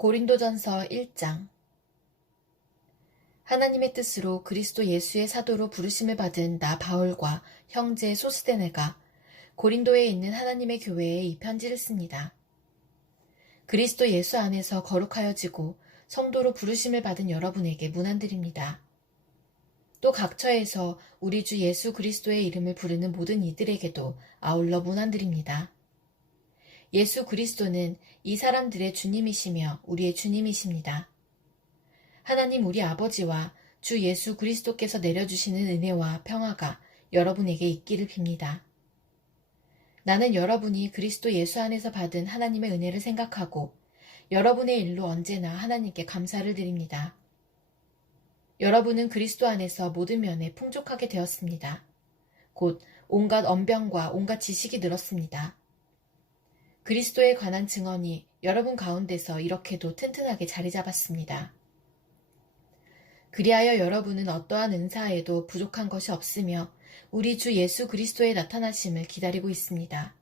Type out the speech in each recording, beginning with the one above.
고린도전서 1장. 하나님의 뜻으로 그리스도 예수의 사도로 부르심을 받은 나 바울과 형제 소스데네가 고린도에 있는 하나님의 교회에 이 편지를 씁니다. 그리스도 예수 안에서 거룩하여지고 성도로 부르심을 받은 여러분에게 문안드립니다. 또 각처에서 우리 주 예수 그리스도의 이름을 부르는 모든 이들에게도 아울러 문안드립니다. 예수 그리스도는 이 사람들의 주님이시며 우리의 주님이십니다. 하나님 우리 아버지와 주 예수 그리스도께서 내려주시는 은혜와 평화가 여러분에게 있기를 빕니다. 나는 여러분이 그리스도 예수 안에서 받은 하나님의 은혜를 생각하고 여러분의 일로 언제나 하나님께 감사를 드립니다. 여러분은 그리스도 안에서 모든 면에 풍족하게 되었습니다. 곧 온갖 언변과 온갖 지식이 늘었습니다. 그리스도에 관한 증언이 여러분 가운데서 이렇게도 튼튼하게 자리 잡았습니다. 그리하여 여러분은 어떠한 은사에도 부족한 것이 없으며 우리 주 예수 그리스도의 나타나심을 기다리고 있습니다.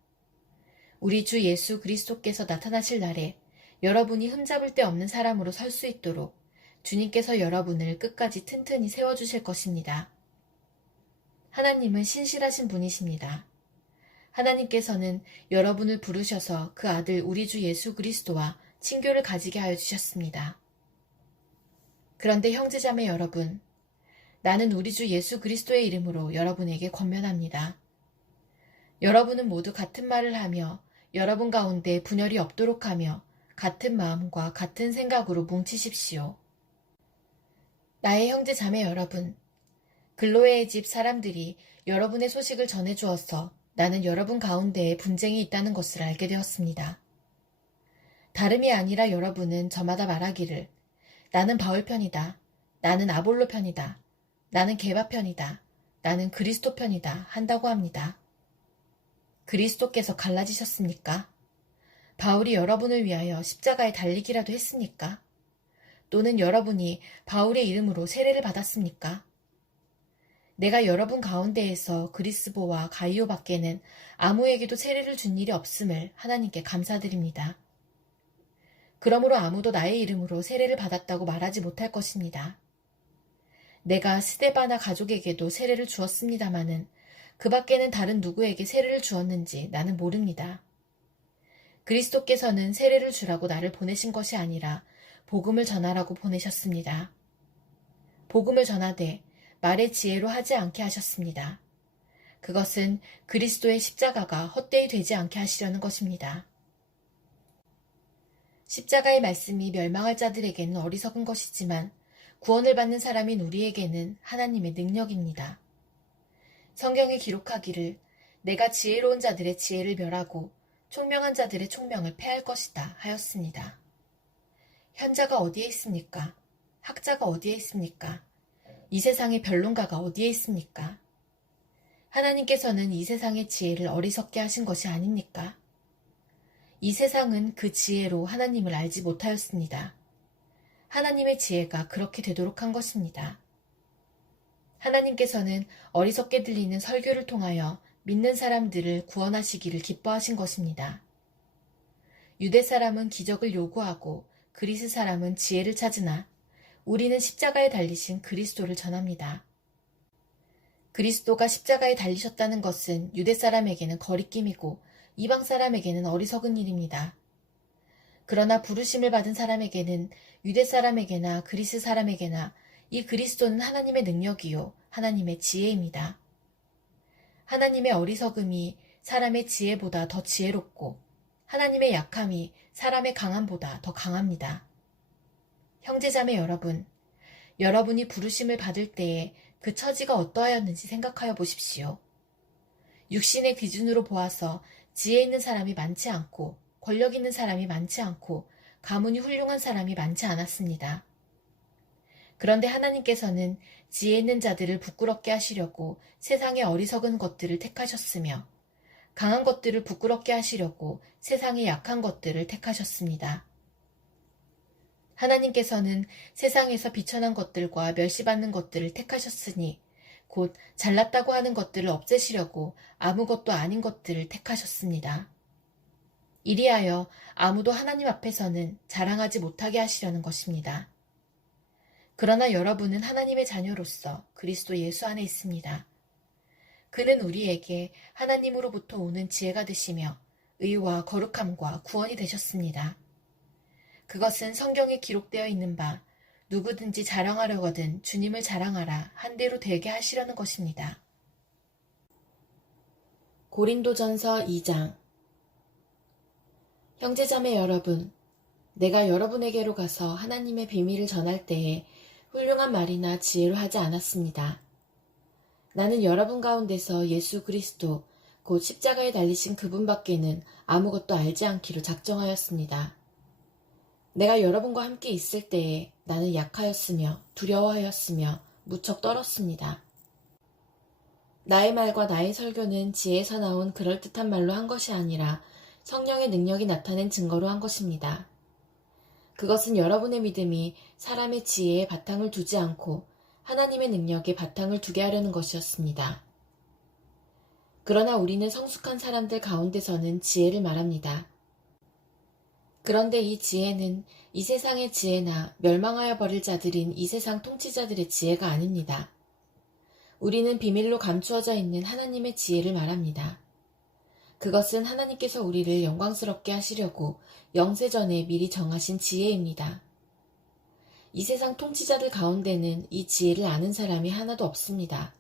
우리 주 예수 그리스도께서 나타나실 날에 여러분이 흠잡을 데 없는 사람으로 설 수 있도록 주님께서 여러분을 끝까지 튼튼히 세워주실 것입니다. 하나님은 신실하신 분이십니다. 하나님께서는 여러분을 부르셔서 그 아들 우리 주 예수 그리스도와 친교를 가지게 하여 주셨습니다. 그런데 형제자매 여러분, 나는 우리 주 예수 그리스도의 이름으로 여러분에게 권면합니다. 여러분은 모두 같은 말을 하며 여러분 가운데 분열이 없도록 하며 같은 마음과 같은 생각으로 뭉치십시오. 나의 형제자매 여러분, 글로에의 집 사람들이 여러분의 소식을 전해주어서 나는 여러분 가운데에 분쟁이 있다는 것을 알게 되었습니다. 다름이 아니라 여러분은 저마다 말하기를 나는 바울 편이다. 나는 아볼로 편이다. 나는 게바 편이다. 나는 그리스도 편이다. 한다고 합니다. 그리스도께서 갈라지셨습니까? 바울이 여러분을 위하여 십자가에 달리기라도 했습니까? 또는 여러분이 바울의 이름으로 세례를 받았습니까? 내가 여러분 가운데에서 그리스보와 가이오 밖에는 아무에게도 세례를 준 일이 없음을 하나님께 감사드립니다. 그러므로 아무도 나의 이름으로 세례를 받았다고 말하지 못할 것입니다. 내가 스데바나 가족에게도 세례를 주었습니다마는 그 밖에는 다른 누구에게 세례를 주었는지 나는 모릅니다. 그리스도께서는 세례를 주라고 나를 보내신 것이 아니라 복음을 전하라고 보내셨습니다. 복음을 전하되 말의 지혜로 하지 않게 하셨습니다. 그것은 그리스도의 십자가가 헛되이 되지 않게 하시려는 것입니다. 십자가의 말씀이 멸망할 자들에게는 어리석은 것이지만 구원을 받는 사람인 우리에게는 하나님의 능력입니다. 성경에 기록하기를 내가 지혜로운 자들의 지혜를 멸하고 총명한 자들의 총명을 패할 것이다 하였습니다. 현자가 어디에 있습니까? 학자가 어디에 있습니까? 이 세상의 변론가가 어디에 있습니까? 하나님께서는 이 세상의 지혜를 어리석게 하신 것이 아닙니까? 이 세상은 그 지혜로 하나님을 알지 못하였습니다. 하나님의 지혜가 그렇게 되도록 한 것입니다. 하나님께서는 어리석게 들리는 설교를 통하여 믿는 사람들을 구원하시기를 기뻐하신 것입니다. 유대 사람은 기적을 요구하고 그리스 사람은 지혜를 찾으나 우리는 십자가에 달리신 그리스도를 전합니다. 그리스도가 십자가에 달리셨다는 것은 유대 사람에게는 거리낌이고 이방 사람에게는 어리석은 일입니다. 그러나 부르심을 받은 사람에게는 유대 사람에게나 그리스 사람에게나 이 그리스도는 하나님의 능력이요 하나님의 지혜입니다. 하나님의 어리석음이 사람의 지혜보다 더 지혜롭고 하나님의 약함이 사람의 강함보다 더 강합니다. 형제자매 여러분, 여러분이 부르심을 받을 때에 그 처지가 어떠하였는지 생각하여 보십시오. 육신의 기준으로 보아서 지혜 있는 사람이 많지 않고 권력 있는 사람이 많지 않고 가문이 훌륭한 사람이 많지 않았습니다. 그런데 하나님께서는 지혜 있는 자들을 부끄럽게 하시려고 세상의 어리석은 것들을 택하셨으며 강한 것들을 부끄럽게 하시려고 세상의 약한 것들을 택하셨습니다. 하나님께서는 세상에서 비천한 것들과 멸시받는 것들을 택하셨으니 곧 잘났다고 하는 것들을 없애시려고 아무것도 아닌 것들을 택하셨습니다. 이리하여 아무도 하나님 앞에서는 자랑하지 못하게 하시려는 것입니다. 그러나 여러분은 하나님의 자녀로서 그리스도 예수 안에 있습니다. 그는 우리에게 하나님으로부터 오는 지혜가 되시며 의와 거룩함과 구원이 되셨습니다. 그것은 성경에 기록되어 있는 바 누구든지 자랑하려거든 주님을 자랑하라 한대로 되게 하시려는 것입니다. 고린도전서 2장. 형제자매 여러분, 내가 여러분에게로 가서 하나님의 비밀을 전할 때에 훌륭한 말이나 지혜로 하지 않았습니다. 나는 여러분 가운데서 예수 그리스도 곧 십자가에 달리신 그분밖에는 아무것도 알지 않기로 작정하였습니다. 내가 여러분과 함께 있을 때에 나는 약하였으며 두려워하였으며 무척 떨었습니다. 나의 말과 나의 설교는 지혜에서 나온 그럴듯한 말로 한 것이 아니라 성령의 능력이 나타낸 증거로 한 것입니다. 그것은 여러분의 믿음이 사람의 지혜에 바탕을 두지 않고 하나님의 능력에 바탕을 두게 하려는 것이었습니다. 그러나 우리는 성숙한 사람들 가운데서는 지혜를 말합니다. 그런데 이 지혜는 이 세상의 지혜나 멸망하여 버릴 자들인 이 세상 통치자들의 지혜가 아닙니다. 우리는 비밀로 감추어져 있는 하나님의 지혜를 말합니다. 그것은 하나님께서 우리를 영광스럽게 하시려고 영세전에 미리 정하신 지혜입니다. 이 세상 통치자들 가운데는 이 지혜를 아는 사람이 하나도 없습니다.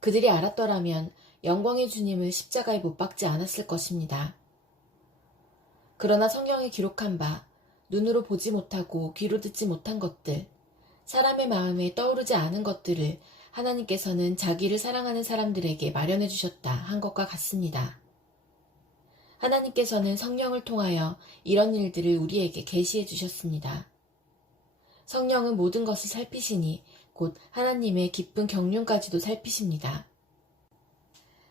그들이 알았더라면 영광의 주님을 십자가에 못 박지 않았을 것입니다. 그러나 성경에 기록한 바 눈으로 보지 못하고 귀로 듣지 못한 것들, 사람의 마음에 떠오르지 않은 것들을 하나님께서는 자기를 사랑하는 사람들에게 마련해 주셨다 한 것과 같습니다. 하나님께서는 성령을 통하여 이런 일들을 우리에게 계시해 주셨습니다. 성령은 모든 것을 살피시니 곧 하나님의 깊은 경륜까지도 살피십니다.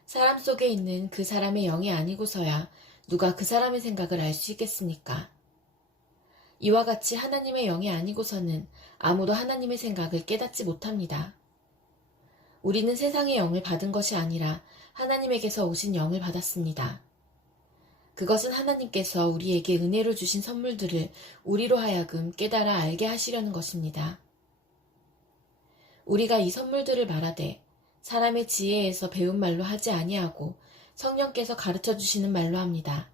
사람 속에 있는 그 사람의 영이 아니고서야 누가 그 사람의 생각을 알 수 있겠습니까? 이와 같이 하나님의 영이 아니고서는 아무도 하나님의 생각을 깨닫지 못합니다. 우리는 세상의 영을 받은 것이 아니라 하나님에게서 오신 영을 받았습니다. 그것은 하나님께서 우리에게 은혜로 주신 선물들을 우리로 하여금 깨달아 알게 하시려는 것입니다. 우리가 이 선물들을 말하되 사람의 지혜에서 배운 말로 하지 아니하고 성령께서 가르쳐 주시는 말로 합니다.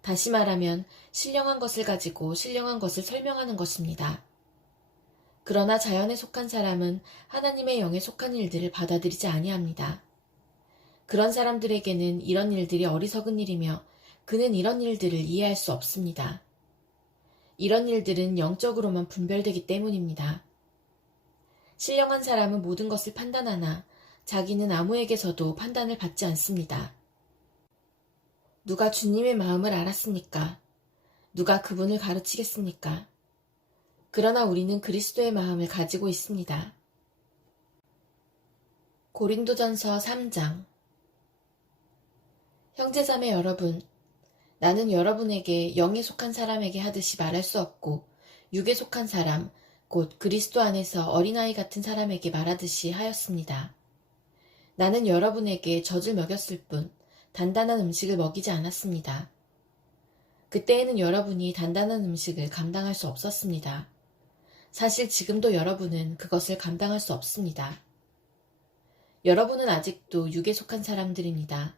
다시 말하면 신령한 것을 가지고 신령한 것을 설명하는 것입니다. 그러나 자연에 속한 사람은 하나님의 영에 속한 일들을 받아들이지 아니합니다. 그런 사람들에게는 이런 일들이 어리석은 일이며 그는 이런 일들을 이해할 수 없습니다. 이런 일들은 영적으로만 분별되기 때문입니다. 신령한 사람은 모든 것을 판단하나 자기는 아무에게서도 판단을 받지 않습니다. 누가 주님의 마음을 알았습니까? 누가 그분을 가르치겠습니까? 그러나 우리는 그리스도의 마음을 가지고 있습니다. 고린도전서 3장. 형제자매 여러분, 나는 여러분에게 영에 속한 사람에게 하듯이 말할 수 없고 육에 속한 사람, 곧 그리스도 안에서 어린아이 같은 사람에게 말하듯이 하였습니다. 나는 여러분에게 젖을 먹였을 뿐 단단한 음식을 먹이지 않았습니다. 그때에는 여러분이 단단한 음식을 감당할 수 없었습니다. 사실 지금도 여러분은 그것을 감당할 수 없습니다. 여러분은 아직도 육에 속한 사람들입니다.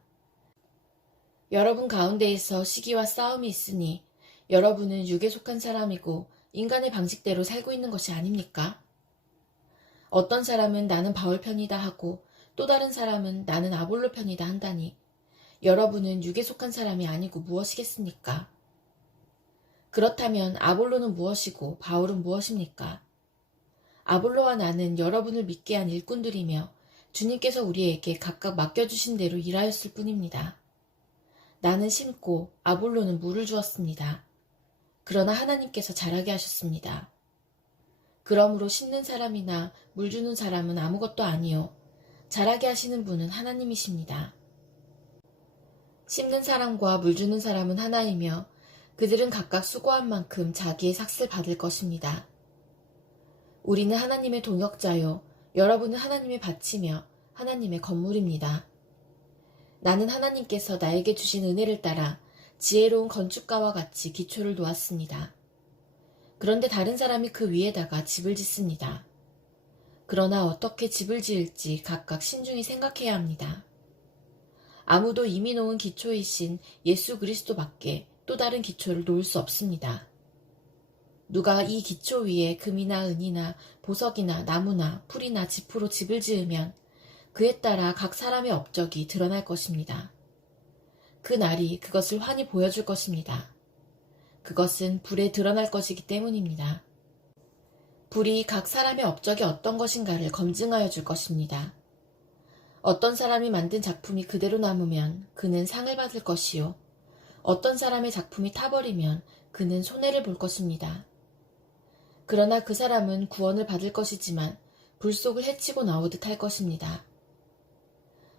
여러분 가운데에서 시기와 싸움이 있으니 여러분은 육에 속한 사람이고 인간의 방식대로 살고 있는 것이 아닙니까? 어떤 사람은 나는 바울 편이다 하고 또 다른 사람은 나는 아볼로 편이다 한다니 여러분은 육에 속한 사람이 아니고 무엇이겠습니까? 그렇다면 아볼로는 무엇이고 바울은 무엇입니까? 아볼로와 나는 여러분을 믿게 한 일꾼들이며 주님께서 우리에게 각각 맡겨주신 대로 일하였을 뿐입니다. 나는 심고 아볼로는 물을 주었습니다. 그러나 하나님께서 자라게 하셨습니다. 그러므로 심는 사람이나 물 주는 사람은 아무것도 아니요 자라게 하시는 분은 하나님이십니다. 심는 사람과 물 주는 사람은 하나이며 그들은 각각 수고한 만큼 자기의 삭슬 받을 것입니다. 우리는 하나님의 동역자요 여러분은 하나님의 밭이며 하나님의 건물입니다. 나는 하나님께서 나에게 주신 은혜를 따라 지혜로운 건축가와 같이 기초를 놓았습니다. 그런데 다른 사람이 그 위에다가 집을 짓습니다. 그러나 어떻게 집을 지을지 각각 신중히 생각해야 합니다. 아무도 이미 놓은 기초이신 예수 그리스도밖에 또 다른 기초를 놓을 수 없습니다. 누가 이 기초 위에 금이나 은이나 보석이나 나무나 풀이나 짚으로 집을 지으면 그에 따라 각 사람의 업적이 드러날 것입니다. 그 날이 그것을 환히 보여줄 것입니다. 그것은 불에 드러날 것이기 때문입니다. 불이 각 사람의 업적이 어떤 것인가를 검증하여 줄 것입니다. 어떤 사람이 만든 작품이 그대로 남으면 그는 상을 받을 것이요. 어떤 사람의 작품이 타버리면 그는 손해를 볼 것입니다. 그러나 그 사람은 구원을 받을 것이지만 불 속을 헤치고 나오듯 할 것입니다.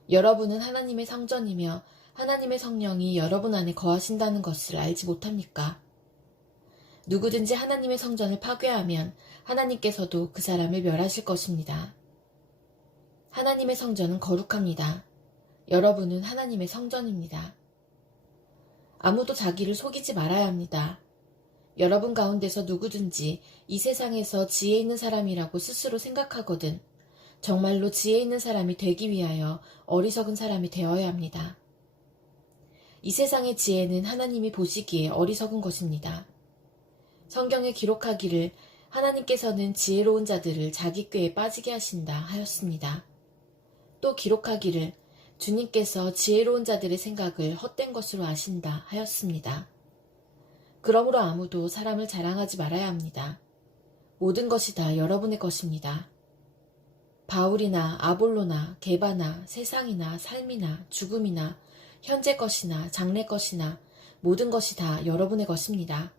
여러분은 하나님의 성전이며 하나님의 성령이 여러분 안에 거하신다는 것을 알지 못합니까? 누구든지 하나님의 성전을 파괴하면 하나님께서도 그 사람을 멸하실 것입니다. 하나님의 성전은 거룩합니다. 여러분은 하나님의 성전입니다. 아무도 자기를 속이지 말아야 합니다. 여러분 가운데서 누구든지 이 세상에서 지혜 있는 사람이라고 스스로 생각하거든 정말로 지혜 있는 사람이 되기 위하여 어리석은 사람이 되어야 합니다. 이 세상의 지혜는 하나님이 보시기에 어리석은 것입니다. 성경에 기록하기를 하나님께서는 지혜로운 자들을 자기 꾀에 빠지게 하신다 하였습니다. 또 기록하기를 주님께서 지혜로운 자들의 생각을 헛된 것으로 아신다 하였습니다. 그러므로 아무도 사람을 자랑하지 말아야 합니다. 모든 것이 다 여러분의 것입니다. 바울이나 아볼로나 게바나 세상이나 삶이나 죽음이나 현재 것이나 장래 것이나 모든 것이 다 여러분의 것입니다.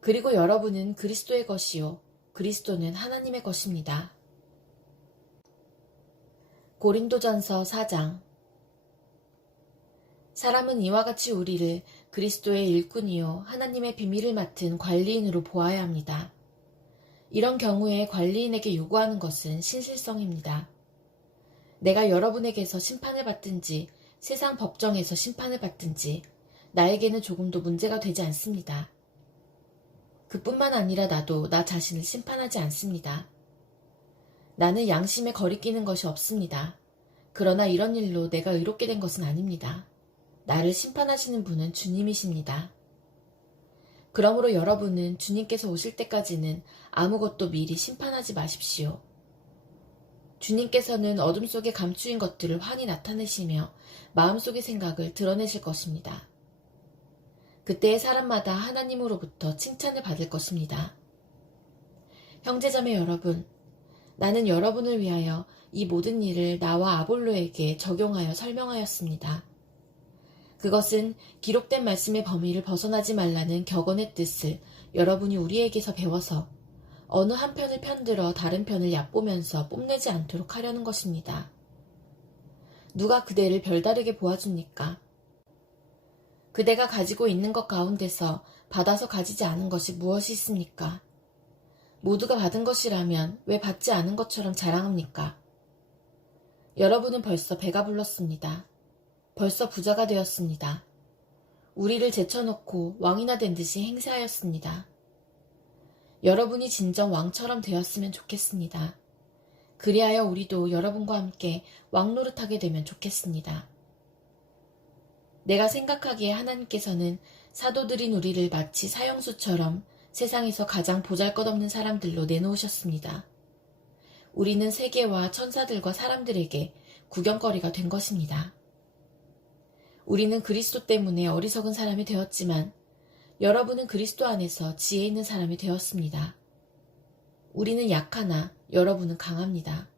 그리고 여러분은 그리스도의 것이요 그리스도는 하나님의 것입니다. 고린도전서 4장. 사람은 이와 같이 우리를 그리스도의 일꾼이요 하나님의 비밀을 맡은 관리인으로 보아야 합니다. 이런 경우에 관리인에게 요구하는 것은 신실성입니다. 내가 여러분에게서 심판을 받든지 세상 법정에서 심판을 받든지 나에게는 조금도 문제가 되지 않습니다. 그뿐만 아니라 나도 나 자신을 심판하지 않습니다. 나는 양심에 거리끼는 것이 없습니다. 그러나 이런 일로 내가 의롭게 된 것은 아닙니다. 나를 심판하시는 분은 주님이십니다. 그러므로 여러분은 주님께서 오실 때까지는 아무것도 미리 심판하지 마십시오. 주님께서는 어둠 속에 감추인 것들을 환히 나타내시며 마음속의 생각을 드러내실 것입니다. 그때의 사람마다 하나님으로부터 칭찬을 받을 것입니다. 형제자매 여러분, 나는 여러분을 위하여 이 모든 일을 나와 아볼로에게 적용하여 설명하였습니다. 그것은 기록된 말씀의 범위를 벗어나지 말라는 격언의 뜻을 여러분이 우리에게서 배워서 어느 한 편을 편들어 다른 편을 얕보면서 뽐내지 않도록 하려는 것입니다. 누가 그대를 별다르게 보아줍니까? 그대가 가지고 있는 것 가운데서 받아서 가지지 않은 것이 무엇이 있습니까? 모두가 받은 것이라면 왜 받지 않은 것처럼 자랑합니까? 여러분은 벌써 배가 불렀습니다. 벌써 부자가 되었습니다. 우리를 제쳐놓고 왕이나 된 듯이 행세하였습니다. 여러분이 진정 왕처럼 되었으면 좋겠습니다. 그리하여 우리도 여러분과 함께 왕 노릇하게 되면 좋겠습니다. 내가 생각하기에 하나님께서는 사도들인 우리를 마치 사형수처럼 세상에서 가장 보잘것없는 사람들로 내놓으셨습니다. 우리는 세계와 천사들과 사람들에게 구경거리가 된 것입니다. 우리는 그리스도 때문에 어리석은 사람이 되었지만 여러분은 그리스도 안에서 지혜 있는 사람이 되었습니다. 우리는 약하나 여러분은 강합니다.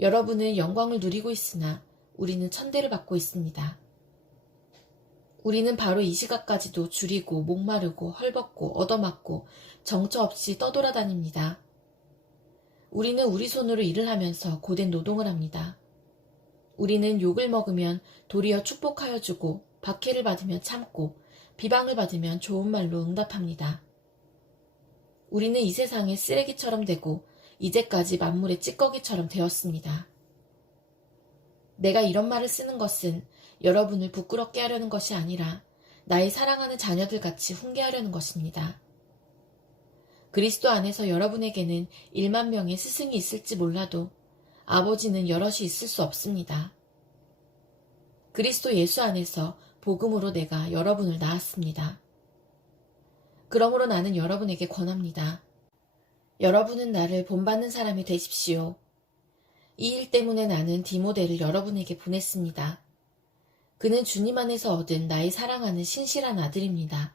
여러분은 영광을 누리고 있으나 우리는 천대를 받고 있습니다. 우리는 바로 이 시각까지도 줄이고 목마르고 헐벗고 얻어맞고 정처 없이 떠돌아다닙니다. 우리는 우리 손으로 일을 하면서 고된 노동을 합니다. 우리는 욕을 먹으면 도리어 축복하여 주고 박해를 받으면 참고 비방을 받으면 좋은 말로 응답합니다. 우리는 이 세상의 쓰레기처럼 되고 이제까지 만물의 찌꺼기처럼 되었습니다. 내가 이런 말을 쓰는 것은 여러분을 부끄럽게 하려는 것이 아니라 나의 사랑하는 자녀들 같이 훈계하려는 것입니다. 그리스도 안에서 여러분에게는 1만 명의 스승이 있을지 몰라도 아버지는 여럿이 있을 수 없습니다. 그리스도 예수 안에서 복음으로 내가 여러분을 낳았습니다. 그러므로 나는 여러분에게 권합니다. 여러분은 나를 본받는 사람이 되십시오. 이 일 때문에 나는 디모데를 여러분에게 보냈습니다. 그는 주님 안에서 얻은 나의 사랑하는 신실한 아들입니다.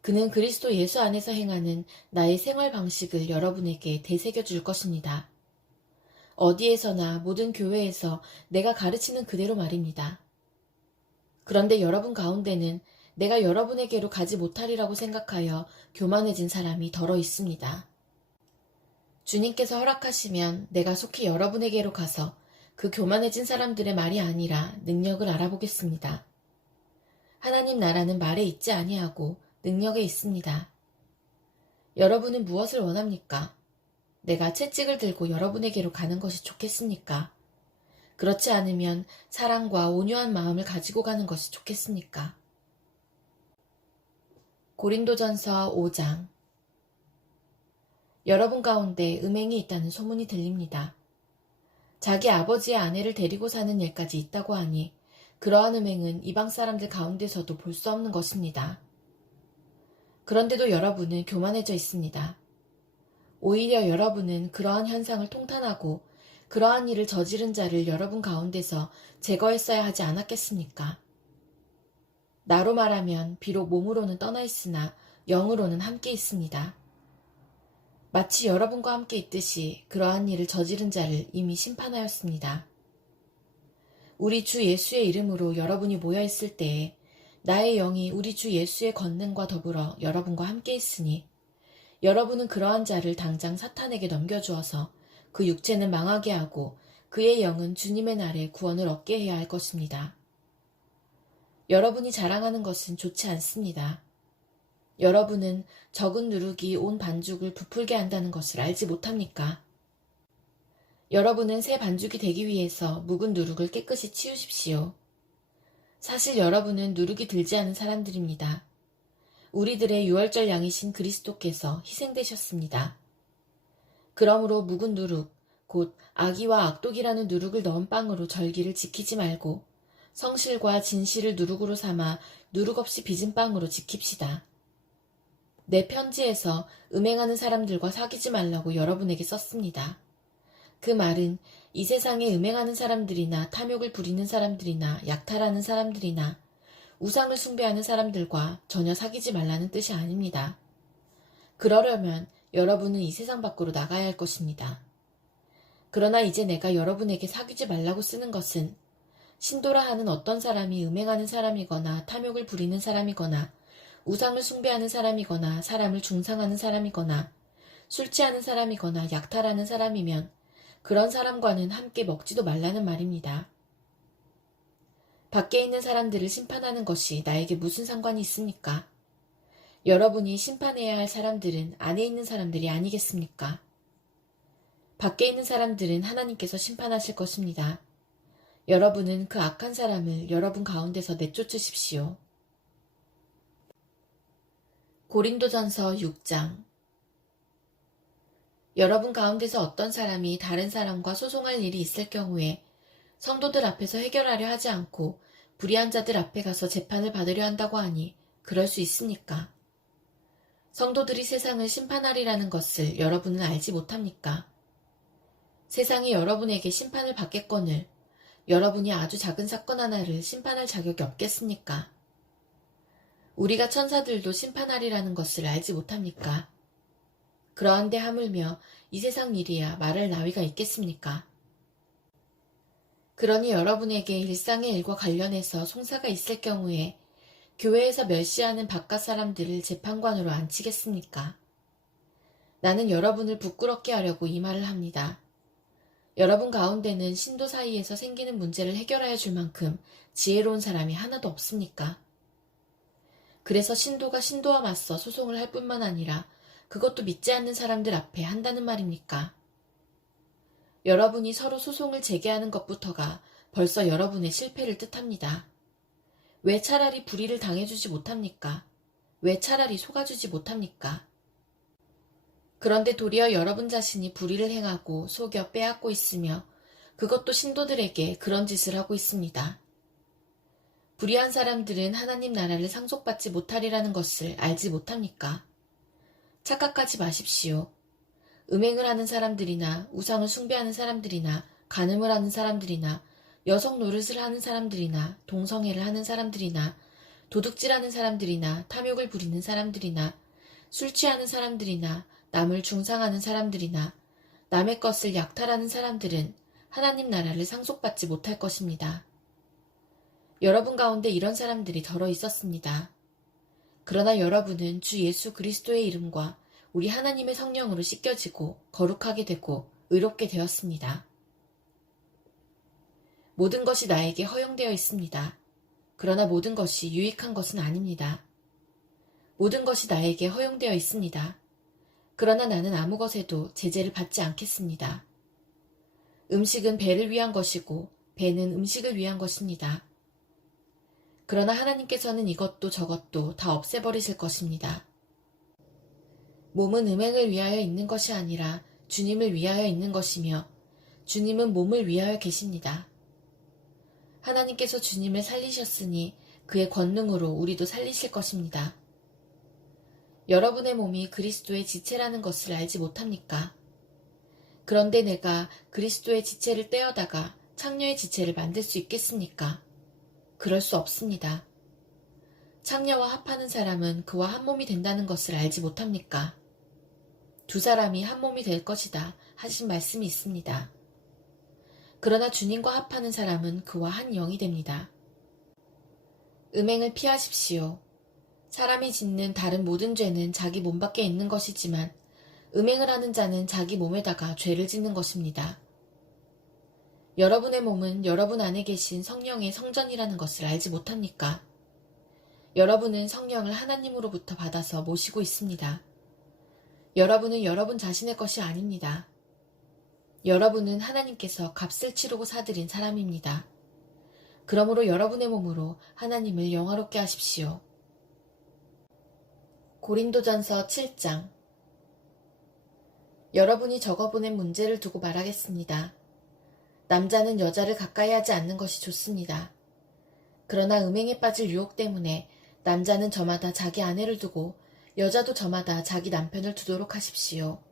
그는 그리스도 예수 안에서 행하는 나의 생활 방식을 여러분에게 되새겨 줄 것입니다. 어디에서나 모든 교회에서 내가 가르치는 그대로 말입니다. 그런데 여러분 가운데는 내가 여러분에게로 가지 못하리라고 생각하여 교만해진 사람이 덜어 있습니다. 주님께서 허락하시면 내가 속히 여러분에게로 가서 그 교만해진 사람들의 말이 아니라 능력을 알아보겠습니다. 하나님 나라는 말에 있지 아니하고 능력에 있습니다. 여러분은 무엇을 원합니까? 내가 채찍을 들고 여러분에게로 가는 것이 좋겠습니까? 그렇지 않으면 사랑과 온유한 마음을 가지고 가는 것이 좋겠습니까? 고린도전서 5장. 여러분 가운데 음행이 있다는 소문이 들립니다. 자기 아버지의 아내를 데리고 사는 일까지 있다고 하니 그러한 음행은 이방 사람들 가운데서도 볼 수 없는 것입니다. 그런데도 여러분은 교만해져 있습니다. 오히려 여러분은 그러한 현상을 통탄하고 그러한 일을 저지른 자를 여러분 가운데서 제거했어야 하지 않았겠습니까? 나로 말하면 비록 몸으로는 떠나 있으나 영으로는 함께 있습니다. 마치 여러분과 함께 있듯이 그러한 일을 저지른 자를 이미 심판하였습니다. 우리 주 예수의 이름으로 여러분이 모여 있을 때에 나의 영이 우리 주 예수의 권능과 더불어 여러분과 함께 있으니 여러분은 그러한 자를 당장 사탄에게 넘겨주어서 그 육체는 망하게 하고 그의 영은 주님의 날에 구원을 얻게 해야 할 것입니다. 여러분이 자랑하는 것은 좋지 않습니다. 여러분은 적은 누룩이 온 반죽을 부풀게 한다는 것을 알지 못합니까? 여러분은 새 반죽이 되기 위해서 묵은 누룩을 깨끗이 치우십시오. 사실 여러분은 누룩이 들지 않은 사람들입니다. 우리들의 유월절 양이신 그리스도께서 희생되셨습니다. 그러므로 묵은 누룩, 곧 악의와 악독이라는 누룩을 넣은 빵으로 절기를 지키지 말고 성실과 진실을 누룩으로 삼아 누룩 없이 빚은 빵으로 지킵시다. 내 편지에서 음행하는 사람들과 사귀지 말라고 여러분에게 썼습니다. 그 말은 이 세상에 음행하는 사람들이나 탐욕을 부리는 사람들이나 약탈하는 사람들이나 우상을 숭배하는 사람들과 전혀 사귀지 말라는 뜻이 아닙니다. 그러려면 여러분은 이 세상 밖으로 나가야 할 것입니다. 그러나 이제 내가 여러분에게 사귀지 말라고 쓰는 것은 신도라 하는 어떤 사람이 음행하는 사람이거나 탐욕을 부리는 사람이거나 우상을 숭배하는 사람이거나 사람을 중상하는 사람이거나 술 취하는 사람이거나 약탈하는 사람이면 그런 사람과는 함께 먹지도 말라는 말입니다. 밖에 있는 사람들을 심판하는 것이 나에게 무슨 상관이 있습니까? 여러분이 심판해야 할 사람들은 안에 있는 사람들이 아니겠습니까? 밖에 있는 사람들은 하나님께서 심판하실 것입니다. 여러분은 그 악한 사람을 여러분 가운데서 내쫓으십시오. 고린도전서 6장. 여러분 가운데서 어떤 사람이 다른 사람과 소송할 일이 있을 경우에 성도들 앞에서 해결하려 하지 않고 불의한 자들 앞에 가서 재판을 받으려 한다고 하니 그럴 수 있습니까? 성도들이 세상을 심판하리라는 것을 여러분은 알지 못합니까? 세상이 여러분에게 심판을 받겠거늘 여러분이 아주 작은 사건 하나를 심판할 자격이 없겠습니까? 우리가 천사들도 심판하리라는 것을 알지 못합니까? 그러한데 하물며 이 세상 일이야 말할 나위가 있겠습니까? 그러니 여러분에게 일상의 일과 관련해서 송사가 있을 경우에 교회에서 멸시하는 바깥 사람들을 재판관으로 앉히겠습니까? 나는 여러분을 부끄럽게 하려고 이 말을 합니다. 여러분 가운데는 신도 사이에서 생기는 문제를 해결하여 줄 만큼 지혜로운 사람이 하나도 없습니까? 그래서 신도가 신도와 맞서 소송을 할 뿐만 아니라 그것도 믿지 않는 사람들 앞에 한다는 말입니까? 여러분이 서로 소송을 제기하는 것부터가 벌써 여러분의 실패를 뜻합니다. 왜 차라리 불의를 당해주지 못합니까? 왜 차라리 속아주지 못합니까? 그런데 도리어 여러분 자신이 불의를 행하고 속여 빼앗고 있으며 그것도 신도들에게 그런 짓을 하고 있습니다. 불의한 사람들은 하나님 나라를 상속받지 못하리라는 것을 알지 못합니까? 착각하지 마십시오. 음행을 하는 사람들이나 우상을 숭배하는 사람들이나 간음을 하는 사람들이나 여성 노릇을 하는 사람들이나 동성애를 하는 사람들이나 도둑질하는 사람들이나 탐욕을 부리는 사람들이나 술 취하는 사람들이나 남을 중상하는 사람들이나 남의 것을 약탈하는 사람들은 하나님 나라를 상속받지 못할 것입니다. 여러분 가운데 이런 사람들이 덜어 있었습니다. 그러나 여러분은 주 예수 그리스도의 이름과 우리 하나님의 성령으로 씻겨지고 거룩하게 되고 의롭게 되었습니다. 모든 것이 나에게 허용되어 있습니다. 그러나 모든 것이 유익한 것은 아닙니다. 모든 것이 나에게 허용되어 있습니다. 그러나 나는 아무 것에도 제재를 받지 않겠습니다. 음식은 배를 위한 것이고 배는 음식을 위한 것입니다. 그러나 하나님께서는 이것도 저것도 다 없애버리실 것입니다. 몸은 음행을 위하여 있는 것이 아니라 주님을 위하여 있는 것이며 주님은 몸을 위하여 계십니다. 하나님께서 주님을 살리셨으니 그의 권능으로 우리도 살리실 것입니다. 여러분의 몸이 그리스도의 지체라는 것을 알지 못합니까? 그런데 내가 그리스도의 지체를 떼어다가 창녀의 지체를 만들 수 있겠습니까? 그럴 수 없습니다. 창녀와 합하는 사람은 그와 한 몸이 된다는 것을 알지 못합니까? 두 사람이 한 몸이 될 것이다 하신 말씀이 있습니다. 그러나 주님과 합하는 사람은 그와 한 영이 됩니다. 음행을 피하십시오. 사람이 짓는 다른 모든 죄는 자기 몸 밖에 있는 것이지만 음행을 하는 자는 자기 몸에다가 죄를 짓는 것입니다. 여러분의 몸은 여러분 안에 계신 성령의 성전이라는 것을 알지 못합니까? 여러분은 성령을 하나님으로부터 받아서 모시고 있습니다. 여러분은 여러분 자신의 것이 아닙니다. 여러분은 하나님께서 값을 치르고 사들인 사람입니다. 그러므로 여러분의 몸으로 하나님을 영화롭게 하십시오. 고린도전서 7장. 여러분이 적어보낸 문제를 두고 말하겠습니다. 남자는 여자를 가까이 하지 않는 것이 좋습니다. 그러나 음행에 빠질 유혹 때문에 남자는 저마다 자기 아내를 두고 여자도 저마다 자기 남편을 두도록 하십시오.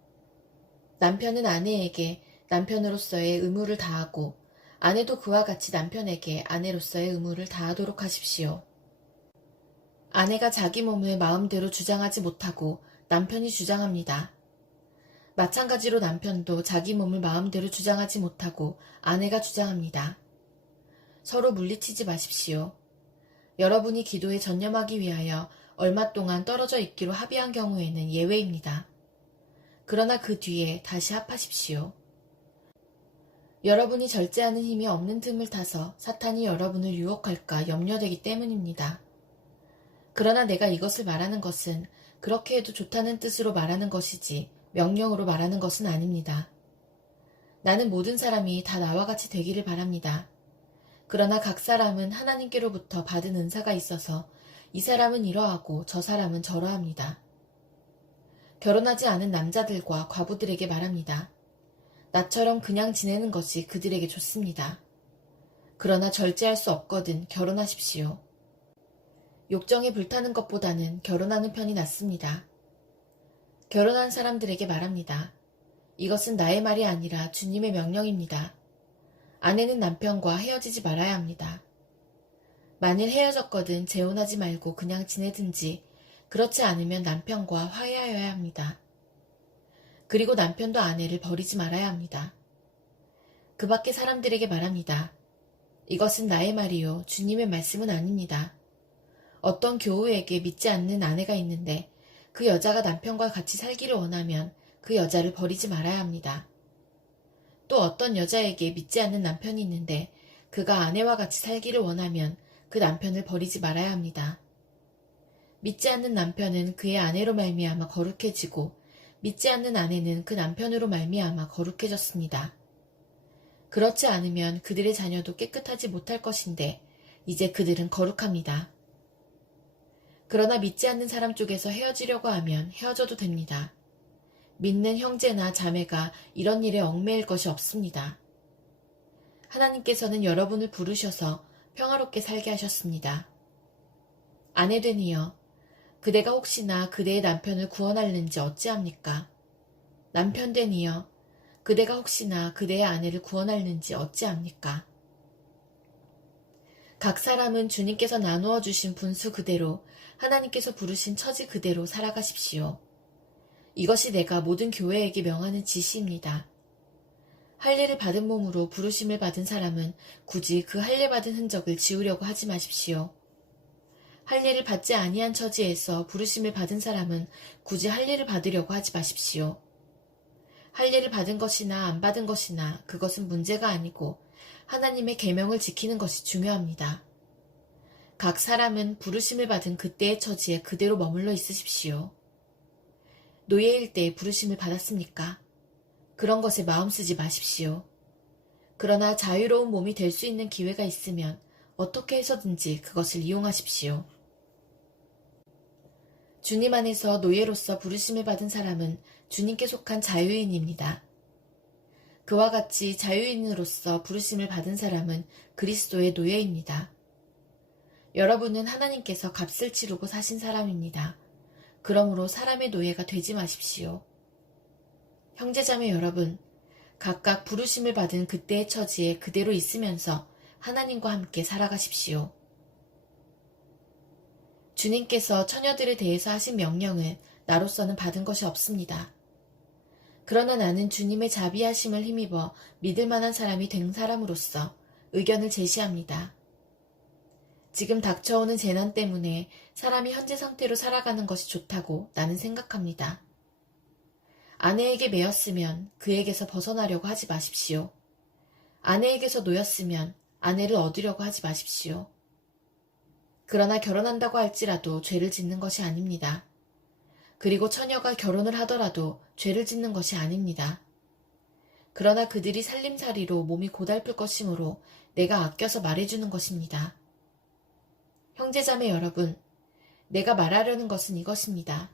남편은 아내에게 남편으로서의 의무를 다하고 아내도 그와 같이 남편에게 아내로서의 의무를 다하도록 하십시오. 아내가 자기 몸을 마음대로 주장하지 못하고 남편이 주장합니다. 마찬가지로 남편도 자기 몸을 마음대로 주장하지 못하고 아내가 주장합니다. 서로 물리치지 마십시오. 여러분이 기도에 전념하기 위하여 얼마 동안 떨어져 있기로 합의한 경우에는 예외입니다. 그러나 그 뒤에 다시 합하십시오. 여러분이 절제하는 힘이 없는 틈을 타서 사탄이 여러분을 유혹할까 염려되기 때문입니다. 그러나 내가 이것을 말하는 것은 그렇게 해도 좋다는 뜻으로 말하는 것이지 명령으로 말하는 것은 아닙니다. 나는 모든 사람이 다 나와 같이 되기를 바랍니다. 그러나 각 사람은 하나님께로부터 받은 은사가 있어서 이 사람은 이러하고 저 사람은 저러합니다. 결혼하지 않은 남자들과 과부들에게 말합니다. 나처럼 그냥 지내는 것이 그들에게 좋습니다. 그러나 절제할 수 없거든 결혼하십시오. 욕정에 불타는 것보다는 결혼하는 편이 낫습니다. 결혼한 사람들에게 말합니다. 이것은 나의 말이 아니라 주님의 명령입니다. 아내는 남편과 헤어지지 말아야 합니다. 만일 헤어졌거든 재혼하지 말고 그냥 지내든지 그렇지 않으면 남편과 화해하여야 합니다. 그리고 남편도 아내를 버리지 말아야 합니다. 그 밖에 사람들에게 말합니다. 이것은 나의 말이요 주님의 말씀은 아닙니다. 어떤 교우에게 믿지 않는 아내가 있는데 그 여자가 남편과 같이 살기를 원하면 그 여자를 버리지 말아야 합니다. 또 어떤 여자에게 믿지 않는 남편이 있는데 그가 아내와 같이 살기를 원하면 그 남편을 버리지 말아야 합니다. 믿지 않는 남편은 그의 아내로 말미암아 거룩해지고 믿지 않는 아내는 그 남편으로 말미암아 거룩해졌습니다. 그렇지 않으면 그들의 자녀도 깨끗하지 못할 것인데 이제 그들은 거룩합니다. 그러나 믿지 않는 사람 쪽에서 헤어지려고 하면 헤어져도 됩니다. 믿는 형제나 자매가 이런 일에 얽매일 것이 없습니다. 하나님께서는 여러분을 부르셔서 평화롭게 살게 하셨습니다. 아내되니여, 그대가 혹시나 그대의 남편을 구원하려는지 어찌합니까? 남편되니여, 그대가 혹시나 그대의 아내를 구원하려는지 어찌합니까? 각 사람은 주님께서 나누어 주신 분수 그대로 하나님께서 부르신 처지 그대로 살아가십시오. 이것이 내가 모든 교회에게 명하는 지시입니다. 할례를 받은 몸으로 부르심을 받은 사람은 굳이 그 할례 받은 흔적을 지우려고 하지 마십시오. 할례를 받지 아니한 처지에서 부르심을 받은 사람은 굳이 할례를 받으려고 하지 마십시오. 할례를 받은 것이나 안 받은 것이나 그것은 문제가 아니고 하나님의 계명을 지키는 것이 중요합니다. 각 사람은 부르심을 받은 그때의 처지에 그대로 머물러 있으십시오. 노예일 때 부르심을 받았습니까? 그런 것에 마음 쓰지 마십시오. 그러나 자유로운 몸이 될 수 있는 기회가 있으면 어떻게 해서든지 그것을 이용하십시오. 주님 안에서 노예로서 부르심을 받은 사람은 주님께 속한 자유인입니다. 그와 같이 자유인으로서 부르심을 받은 사람은 그리스도의 노예입니다. 여러분은 하나님께서 값을 치르고 사신 사람입니다. 그러므로 사람의 노예가 되지 마십시오. 형제자매 여러분, 각각 부르심을 받은 그때의 처지에 그대로 있으면서 하나님과 함께 살아가십시오. 주님께서 처녀들에 대해서 하신 명령을 나로서는 받은 것이 없습니다. 그러나 나는 주님의 자비하심을 힘입어 믿을 만한 사람이 된 사람으로서 의견을 제시합니다. 지금 닥쳐오는 재난 때문에 사람이 현재 상태로 살아가는 것이 좋다고 나는 생각합니다. 아내에게 매였으면 그에게서 벗어나려고 하지 마십시오. 아내에게서 놓였으면 아내를 얻으려고 하지 마십시오. 그러나 결혼한다고 할지라도 죄를 짓는 것이 아닙니다. 그리고 처녀가 결혼을 하더라도 죄를 짓는 것이 아닙니다. 그러나 그들이 살림살이로 몸이 고달플 것이므로 내가 아껴서 말해주는 것입니다. 형제자매 여러분, 내가 말하려는 것은 이것입니다.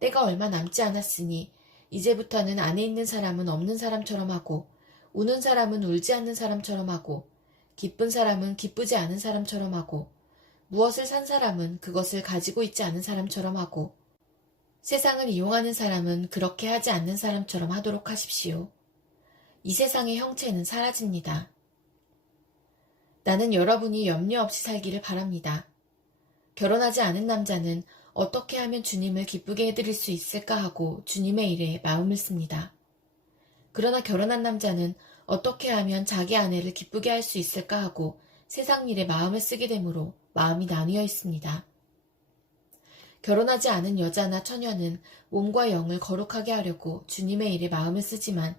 때가 얼마 남지 않았으니 이제부터는 안에 있는 사람은 없는 사람처럼 하고 우는 사람은 울지 않는 사람처럼 하고 기쁜 사람은 기쁘지 않은 사람처럼 하고 무엇을 산 사람은 그것을 가지고 있지 않은 사람처럼 하고 세상을 이용하는 사람은 그렇게 하지 않는 사람처럼 하도록 하십시오. 이 세상의 형체는 사라집니다. 나는 여러분이 염려 없이 살기를 바랍니다. 결혼하지 않은 남자는 어떻게 하면 주님을 기쁘게 해드릴 수 있을까 하고 주님의 일에 마음을 씁니다. 그러나 결혼한 남자는 어떻게 하면 자기 아내를 기쁘게 할 수 있을까 하고 세상 일에 마음을 쓰게 되므로 마음이 나뉘어 있습니다. 결혼하지 않은 여자나 처녀는 몸과 영을 거룩하게 하려고 주님의 일에 마음을 쓰지만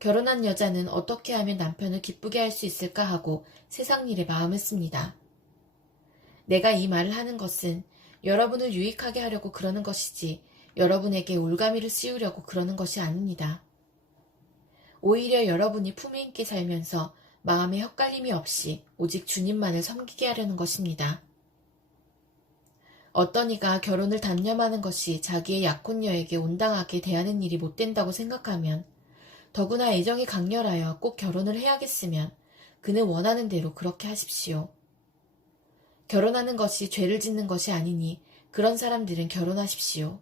결혼한 여자는 어떻게 하면 남편을 기쁘게 할 수 있을까 하고 세상 일에 마음을 씁니다. 내가 이 말을 하는 것은 여러분을 유익하게 하려고 그러는 것이지 여러분에게 올가미를 씌우려고 그러는 것이 아닙니다. 오히려 여러분이 품위 있게 살면서 마음에 헛갈림이 없이 오직 주님만을 섬기게 하려는 것입니다. 어떤 이가 결혼을 단념하는 것이 자기의 약혼녀에게 온당하게 대하는 일이 못 된다고 생각하면 더구나 애정이 강렬하여 꼭 결혼을 해야겠으면 그는 원하는 대로 그렇게 하십시오. 결혼하는 것이 죄를 짓는 것이 아니니 그런 사람들은 결혼하십시오.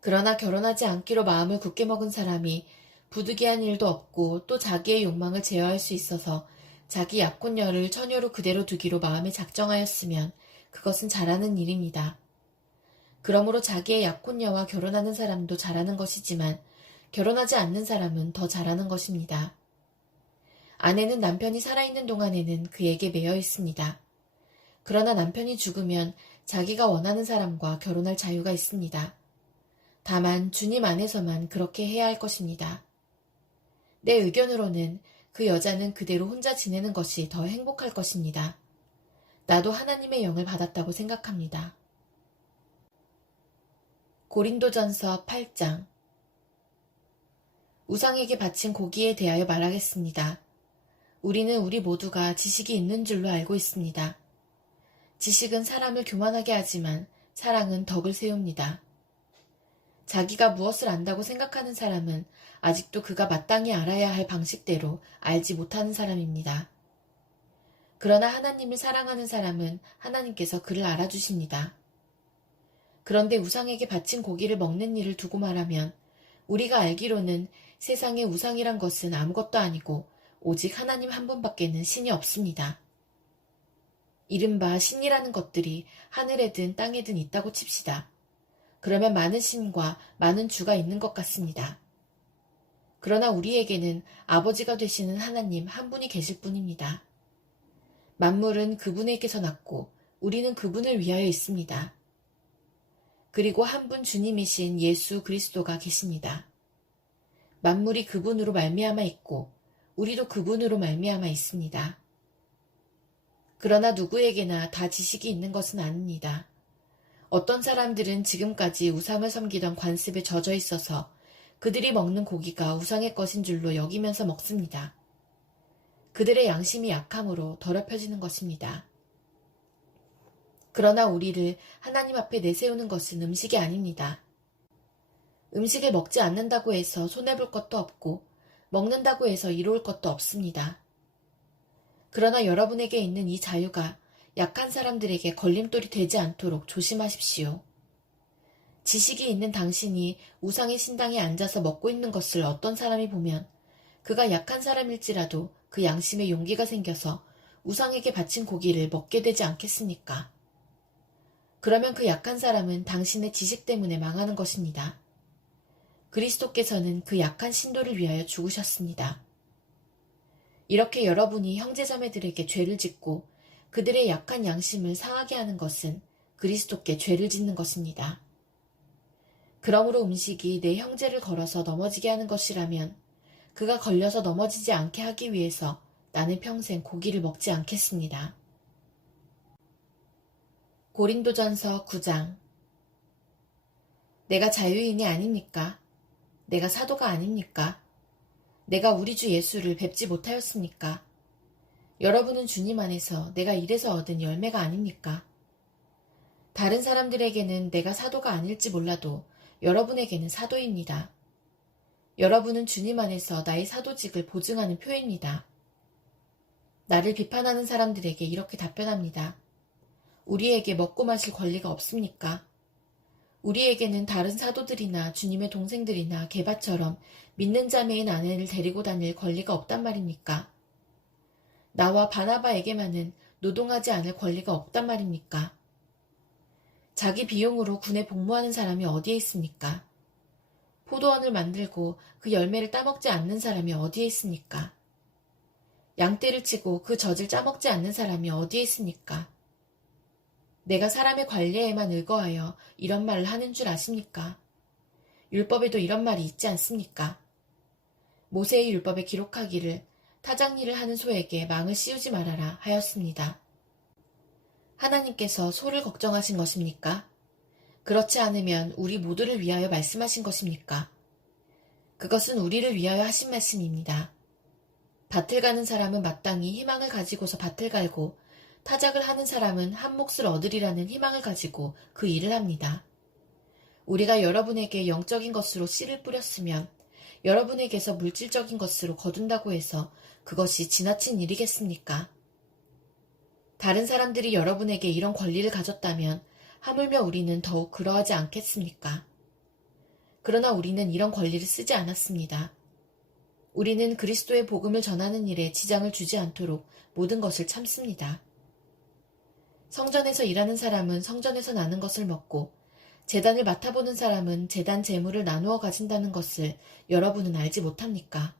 그러나 결혼하지 않기로 마음을 굳게 먹은 사람이 부득이한 일도 없고 또 자기의 욕망을 제어할 수 있어서 자기 약혼녀를 처녀로 그대로 두기로 마음에 작정하였으면 그것은 잘하는 일입니다. 그러므로 자기의 약혼녀와 결혼하는 사람도 잘하는 것이지만 결혼하지 않는 사람은 더 잘하는 것입니다. 아내는 남편이 살아있는 동안에는 그에게 매여 있습니다. 그러나 남편이 죽으면 자기가 원하는 사람과 결혼할 자유가 있습니다. 다만 주님 안에서만 그렇게 해야 할 것입니다. 내 의견으로는 그 여자는 그대로 혼자 지내는 것이 더 행복할 것입니다. 나도 하나님의 영을 받았다고 생각합니다. 고린도전서 8장. 우상에게 바친 고기에 대하여 말하겠습니다. 우리는 우리 모두가 지식이 있는 줄로 알고 있습니다. 지식은 사람을 교만하게 하지만 사랑은 덕을 세웁니다. 자기가 무엇을 안다고 생각하는 사람은 아직도 그가 마땅히 알아야 할 방식대로 알지 못하는 사람입니다. 그러나 하나님을 사랑하는 사람은 하나님께서 그를 알아주십니다. 그런데 우상에게 바친 고기를 먹는 일을 두고 말하면 우리가 알기로는 세상에 우상이란 것은 아무것도 아니고 오직 하나님 한 분밖에는 신이 없습니다. 이른바 신이라는 것들이 하늘에든 땅에든 있다고 칩시다. 그러면 많은 신과 많은 주가 있는 것 같습니다. 그러나 우리에게는 아버지가 되시는 하나님 한 분이 계실 뿐입니다. 만물은 그분에게서 났고 우리는 그분을 위하여 있습니다. 그리고 한 분 주님이신 예수 그리스도가 계십니다. 만물이 그분으로 말미암아 있고 우리도 그분으로 말미암아 있습니다. 그러나 누구에게나 다 지식이 있는 것은 아닙니다. 어떤 사람들은 지금까지 우상을 섬기던 관습에 젖어 있어서 그들이 먹는 고기가 우상의 것인 줄로 여기면서 먹습니다. 그들의 양심이 약함으로 더럽혀지는 것입니다. 그러나 우리를 하나님 앞에 내세우는 것은 음식이 아닙니다. 음식을 먹지 않는다고 해서 손해볼 것도 없고 먹는다고 해서 이로울 것도 없습니다. 그러나 여러분에게 있는 이 자유가 약한 사람들에게 걸림돌이 되지 않도록 조심하십시오. 지식이 있는 당신이 우상의 신당에 앉아서 먹고 있는 것을 어떤 사람이 보면 그가 약한 사람일지라도 그 양심에 용기가 생겨서 우상에게 바친 고기를 먹게 되지 않겠습니까? 그러면 그 약한 사람은 당신의 지식 때문에 망하는 것입니다. 그리스도께서는 그 약한 신도를 위하여 죽으셨습니다. 이렇게 여러분이 형제자매들에게 죄를 짓고 그들의 약한 양심을 상하게 하는 것은 그리스도께 죄를 짓는 것입니다. 그러므로 음식이 내 형제를 걸어서 넘어지게 하는 것이라면 그가 걸려서 넘어지지 않게 하기 위해서 나는 평생 고기를 먹지 않겠습니다. 고린도전서 9장. 내가 자유인이 아닙니까? 내가 사도가 아닙니까? 내가 우리 주 예수를 뵙지 못하였습니까? 여러분은 주님 안에서 내가 이래서 얻은 열매가 아닙니까? 다른 사람들에게는 내가 사도가 아닐지 몰라도 여러분에게는 사도입니다. 여러분은 주님 안에서 나의 사도직을 보증하는 표입니다. 나를 비판하는 사람들에게 이렇게 답변합니다. 우리에게 먹고 마실 권리가 없습니까? 우리에게는 다른 사도들이나 주님의 동생들이나 게바처럼 믿는 자매인 아내를 데리고 다닐 권리가 없단 말입니까? 나와 바나바에게만은 노동하지 않을 권리가 없단 말입니까? 자기 비용으로 군에 복무하는 사람이 어디에 있습니까? 포도원을 만들고 그 열매를 따먹지 않는 사람이 어디에 있습니까? 양떼를 치고 그 젖을 짜먹지 않는 사람이 어디에 있습니까? 내가 사람의 관례에만 의거하여 이런 말을 하는 줄 아십니까? 율법에도 이런 말이 있지 않습니까? 모세의 율법에 기록하기를 타작일을 하는 소에게 망을 씌우지 말아라 하였습니다. 하나님께서 소를 걱정하신 것입니까? 그렇지 않으면 우리 모두를 위하여 말씀하신 것입니까? 그것은 우리를 위하여 하신 말씀입니다. 밭을 가는 사람은 마땅히 희망을 가지고서 밭을 갈고 타작을 하는 사람은 한 몫을 얻으리라는 희망을 가지고 그 일을 합니다. 우리가 여러분에게 영적인 것으로 씨를 뿌렸으면 여러분에게서 물질적인 것으로 거둔다고 해서 그것이 지나친 일이겠습니까? 다른 사람들이 여러분에게 이런 권리를 가졌다면 하물며 우리는 더욱 그러하지 않겠습니까? 그러나 우리는 이런 권리를 쓰지 않았습니다. 우리는 그리스도의 복음을 전하는 일에 지장을 주지 않도록 모든 것을 참습니다. 성전에서 일하는 사람은 성전에서 나는 것을 먹고 제단을 맡아보는 사람은 제단 재물을 나누어 가진다는 것을 여러분은 알지 못합니까?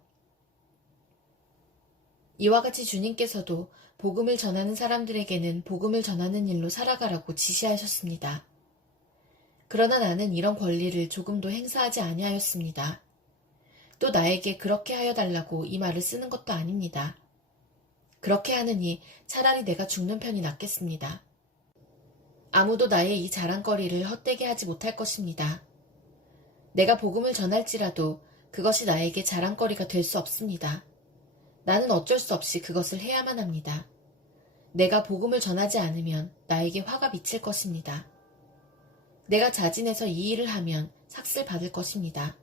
이와 같이 주님께서도 복음을 전하는 사람들에게는 복음을 전하는 일로 살아가라고 지시하셨습니다. 그러나 나는 이런 권리를 조금도 행사하지 아니하였습니다. 또 나에게 그렇게 하여 달라고 이 말을 쓰는 것도 아닙니다. 그렇게 하느니 차라리 내가 죽는 편이 낫겠습니다. 아무도 나의 이 자랑거리를 헛되게 하지 못할 것입니다. 내가 복음을 전할지라도 그것이 나에게 자랑거리가 될 수 없습니다. 나는 어쩔 수 없이 그것을 해야만 합니다. 내가 복음을 전하지 않으면 나에게 화가 미칠 것입니다. 내가 자진해서 이 일을 하면 삭슬 받을 것입니다.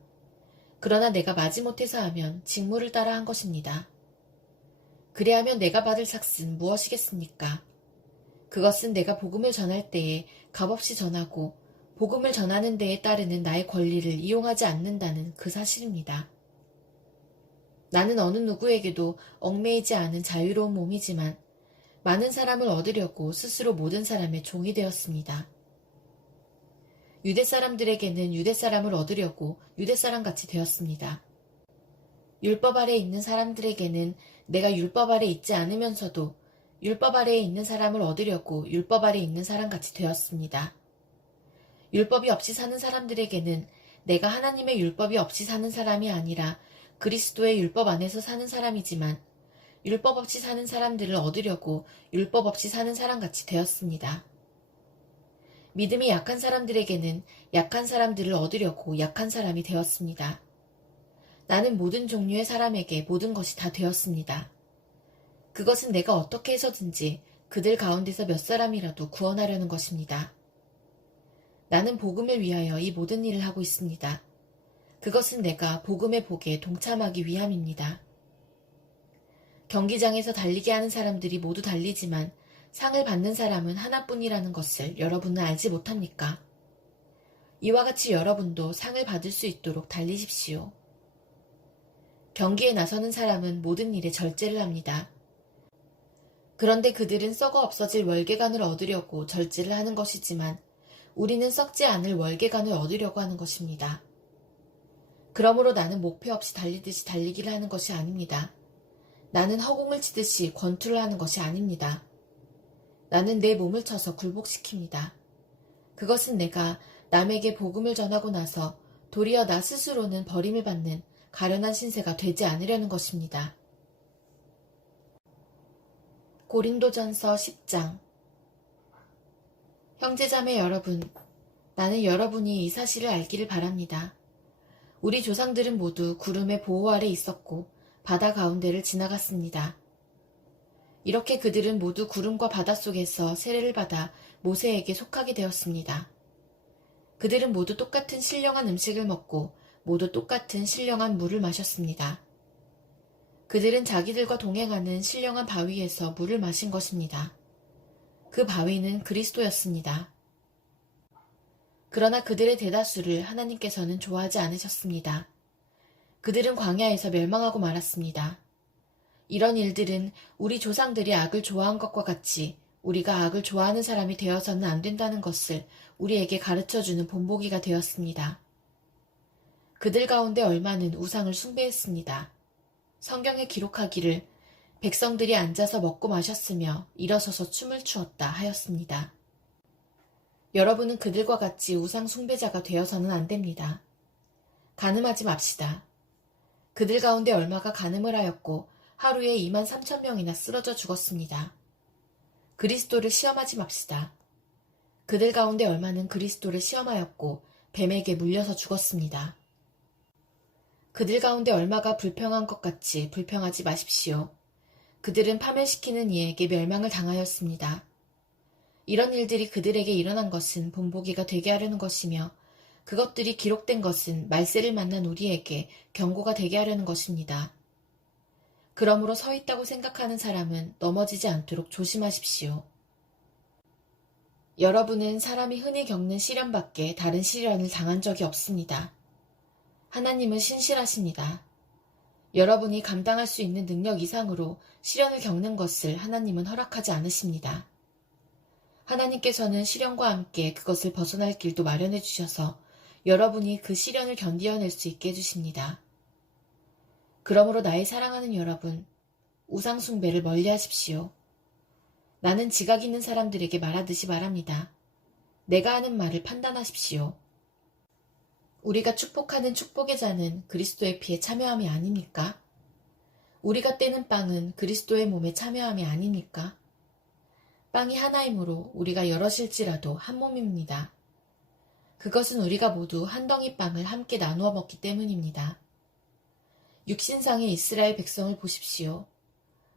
그러나 내가 마지못해서 하면 직무를 따라 한 것입니다. 그래야면 내가 받을 삭슬은 무엇이겠습니까? 그것은 내가 복음을 전할 때에 값없이 전하고 복음을 전하는 데에 따르는 나의 권리를 이용하지 않는다는 그 사실입니다. 나는 어느 누구에게도 얽매이지 않은 자유로운 몸이지만 많은 사람을 얻으려고 스스로 모든 사람의 종이 되었습니다. 유대 사람들에게는 유대 사람을 얻으려고 유대 사람같이 되었습니다. 율법 아래에 있는 사람들에게는 내가 율법 아래에 있지 않으면서도 율법 아래에 있는 사람을 얻으려고 율법 아래에 있는 사람같이 되었습니다. 율법이 없이 사는 사람들에게는 내가 하나님의 율법이 없이 사는 사람이 아니라 그리스도의 율법 안에서 사는 사람이지만 율법 없이 사는 사람들을 얻으려고 율법 없이 사는 사람같이 되었습니다. 믿음이 약한 사람들에게는 약한 사람들을 얻으려고 약한 사람이 되었습니다. 나는 모든 종류의 사람에게 모든 것이 다 되었습니다. 그것은 내가 어떻게 해서든지 그들 가운데서 몇 사람이라도 구원하려는 것입니다. 나는 복음을 위하여 이 모든 일을 하고 있습니다. 그것은 내가 복음의 복에 동참하기 위함입니다. 경기장에서 달리게 하는 사람들이 모두 달리지만 상을 받는 사람은 하나뿐이라는 것을 여러분은 알지 못합니까? 이와 같이 여러분도 상을 받을 수 있도록 달리십시오. 경기에 나서는 사람은 모든 일에 절제를 합니다. 그런데 그들은 썩어 없어질 월계관을 얻으려고 절제를 하는 것이지만 우리는 썩지 않을 월계관을 얻으려고 하는 것입니다. 그러므로 나는 목표 없이 달리듯이 달리기를 하는 것이 아닙니다. 나는 허공을 치듯이 권투를 하는 것이 아닙니다. 나는 내 몸을 쳐서 굴복시킵니다. 그것은 내가 남에게 복음을 전하고 나서 도리어 나 스스로는 버림을 받는 가련한 신세가 되지 않으려는 것입니다. 고린도전서 10장. 형제자매 여러분, 나는 여러분이 이 사실을 알기를 바랍니다. 우리 조상들은 모두 구름의 보호 아래 있었고 바다 가운데를 지나갔습니다. 이렇게 그들은 모두 구름과 바다 속에서 세례를 받아 모세에게 속하게 되었습니다. 그들은 모두 똑같은 신령한 음식을 먹고 모두 똑같은 신령한 물을 마셨습니다. 그들은 자기들과 동행하는 신령한 바위에서 물을 마신 것입니다. 그 바위는 그리스도였습니다. 그러나 그들의 대다수를 하나님께서는 좋아하지 않으셨습니다. 그들은 광야에서 멸망하고 말았습니다. 이런 일들은 우리 조상들이 악을 좋아한 것과 같이 우리가 악을 좋아하는 사람이 되어서는 안 된다는 것을 우리에게 가르쳐주는 본보기가 되었습니다. 그들 가운데 얼마는 우상을 숭배했습니다. 성경에 기록하기를 백성들이 앉아서 먹고 마셨으며 일어서서 춤을 추었다 하였습니다. 여러분은 그들과 같이 우상 숭배자가 되어서는 안 됩니다. 간음하지 맙시다. 그들 가운데 얼마가 간음을 하였고 하루에 23,000명이나 쓰러져 죽었습니다. 그리스도를 시험하지 맙시다. 그들 가운데 얼마는 그리스도를 시험하였고 뱀에게 물려서 죽었습니다. 그들 가운데 얼마가 불평한 것 같이 불평하지 마십시오. 그들은 파멸시키는 이에게 멸망을 당하였습니다. 이런 일들이 그들에게 일어난 것은 본보기가 되게 하려는 것이며 그것들이 기록된 것은 말세를 만난 우리에게 경고가 되게 하려는 것입니다. 그러므로 서 있다고 생각하는 사람은 넘어지지 않도록 조심하십시오. 여러분은 사람이 흔히 겪는 시련밖에 다른 시련을 당한 적이 없습니다. 하나님은 신실하십니다. 여러분이 감당할 수 있는 능력 이상으로 시련을 겪는 것을 하나님은 허락하지 않으십니다. 하나님께서는 시련과 함께 그것을 벗어날 길도 마련해 주셔서 여러분이 그 시련을 견디어낼 수 있게 해주십니다. 그러므로 나의 사랑하는 여러분, 우상 숭배를 멀리 하십시오. 나는 지각 있는 사람들에게 말하듯이 말합니다. 내가 하는 말을 판단하십시오. 우리가 축복하는 축복의 잔은 그리스도의 피에 참여함이 아닙니까? 우리가 떼는 빵은 그리스도의 몸에 참여함이 아닙니까? 빵이 하나이므로 우리가 여럿일지라도 한 몸입니다. 그것은 우리가 모두 한 덩이 빵을 함께 나누어 먹기 때문입니다. 육신상의 이스라엘 백성을 보십시오.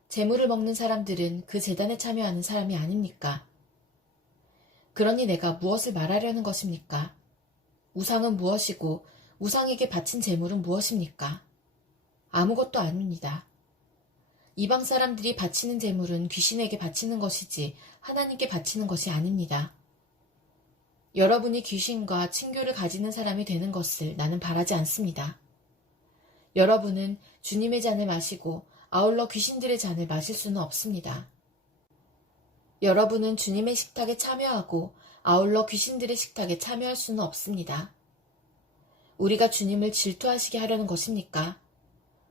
제물을 먹는 사람들은 그 제단에 참여하는 사람이 아닙니까? 그러니 내가 무엇을 말하려는 것입니까? 우상은 무엇이고 우상에게 바친 제물은 무엇입니까? 아무것도 아닙니다. 이방 사람들이 바치는 제물은 귀신에게 바치는 것이지 하나님께 바치는 것이 아닙니다. 여러분이 귀신과 친교를 가지는 사람이 되는 것을 나는 바라지 않습니다. 여러분은 주님의 잔을 마시고 아울러 귀신들의 잔을 마실 수는 없습니다. 여러분은 주님의 식탁에 참여하고 아울러 귀신들의 식탁에 참여할 수는 없습니다. 우리가 주님을 질투하시게 하려는 것입니까?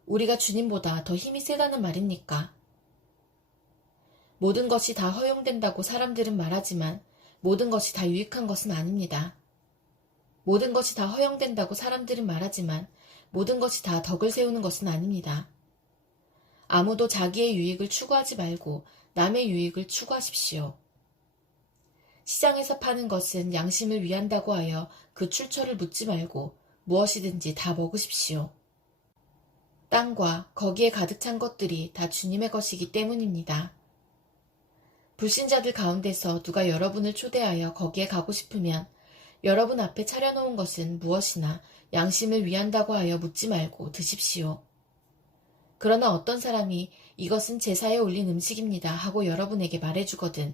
우리가 주님보다 더 힘이 세다는 말입니까? 모든 것이 다 허용된다고 사람들은 말하지만 모든 것이 다 유익한 것은 아닙니다. 모든 것이 다 허용된다고 사람들은 말하지만 모든 것이 다 덕을 세우는 것은 아닙니다. 아무도 자기의 유익을 추구하지 말고 남의 유익을 추구하십시오. 시장에서 파는 것은 양심을 위한다고 하여 그 출처를 묻지 말고 무엇이든지 다 먹으십시오. 땅과 거기에 가득 찬 것들이 다 주님의 것이기 때문입니다. 불신자들 가운데서 누가 여러분을 초대하여 거기에 가고 싶으면 여러분 앞에 차려놓은 것은 무엇이나 양심을 위한다고 하여 묻지 말고 드십시오. 그러나 어떤 사람이 이것은 제사에 올린 음식입니다 하고 여러분에게 말해주거든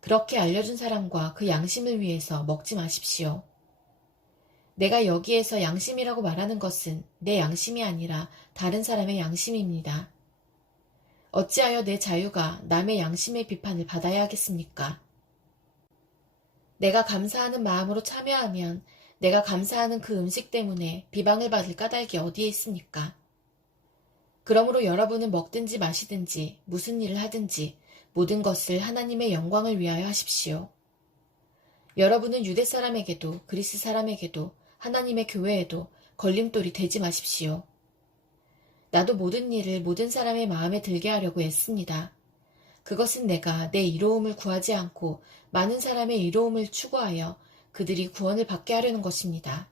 그렇게 알려준 사람과 그 양심을 위해서 먹지 마십시오. 내가 여기에서 양심이라고 말하는 것은 내 양심이 아니라 다른 사람의 양심입니다. 어찌하여 내 자유가 남의 양심의 비판을 받아야 하겠습니까? 내가 감사하는 마음으로 참여하면 내가 감사하는 그 음식 때문에 비방을 받을 까닭이 어디에 있습니까? 그러므로 여러분은 먹든지 마시든지 무슨 일을 하든지 모든 것을 하나님의 영광을 위하여 하십시오. 여러분은 유대 사람에게도 그리스 사람에게도 하나님의 교회에도 걸림돌이 되지 마십시오. 나도 모든 일을 모든 사람의 마음에 들게 하려고 애씁니다. 그것은 내가 내 이로움을 구하지 않고 많은 사람의 이로움을 추구하여 그들이 구원을 받게 하려는 것입니다.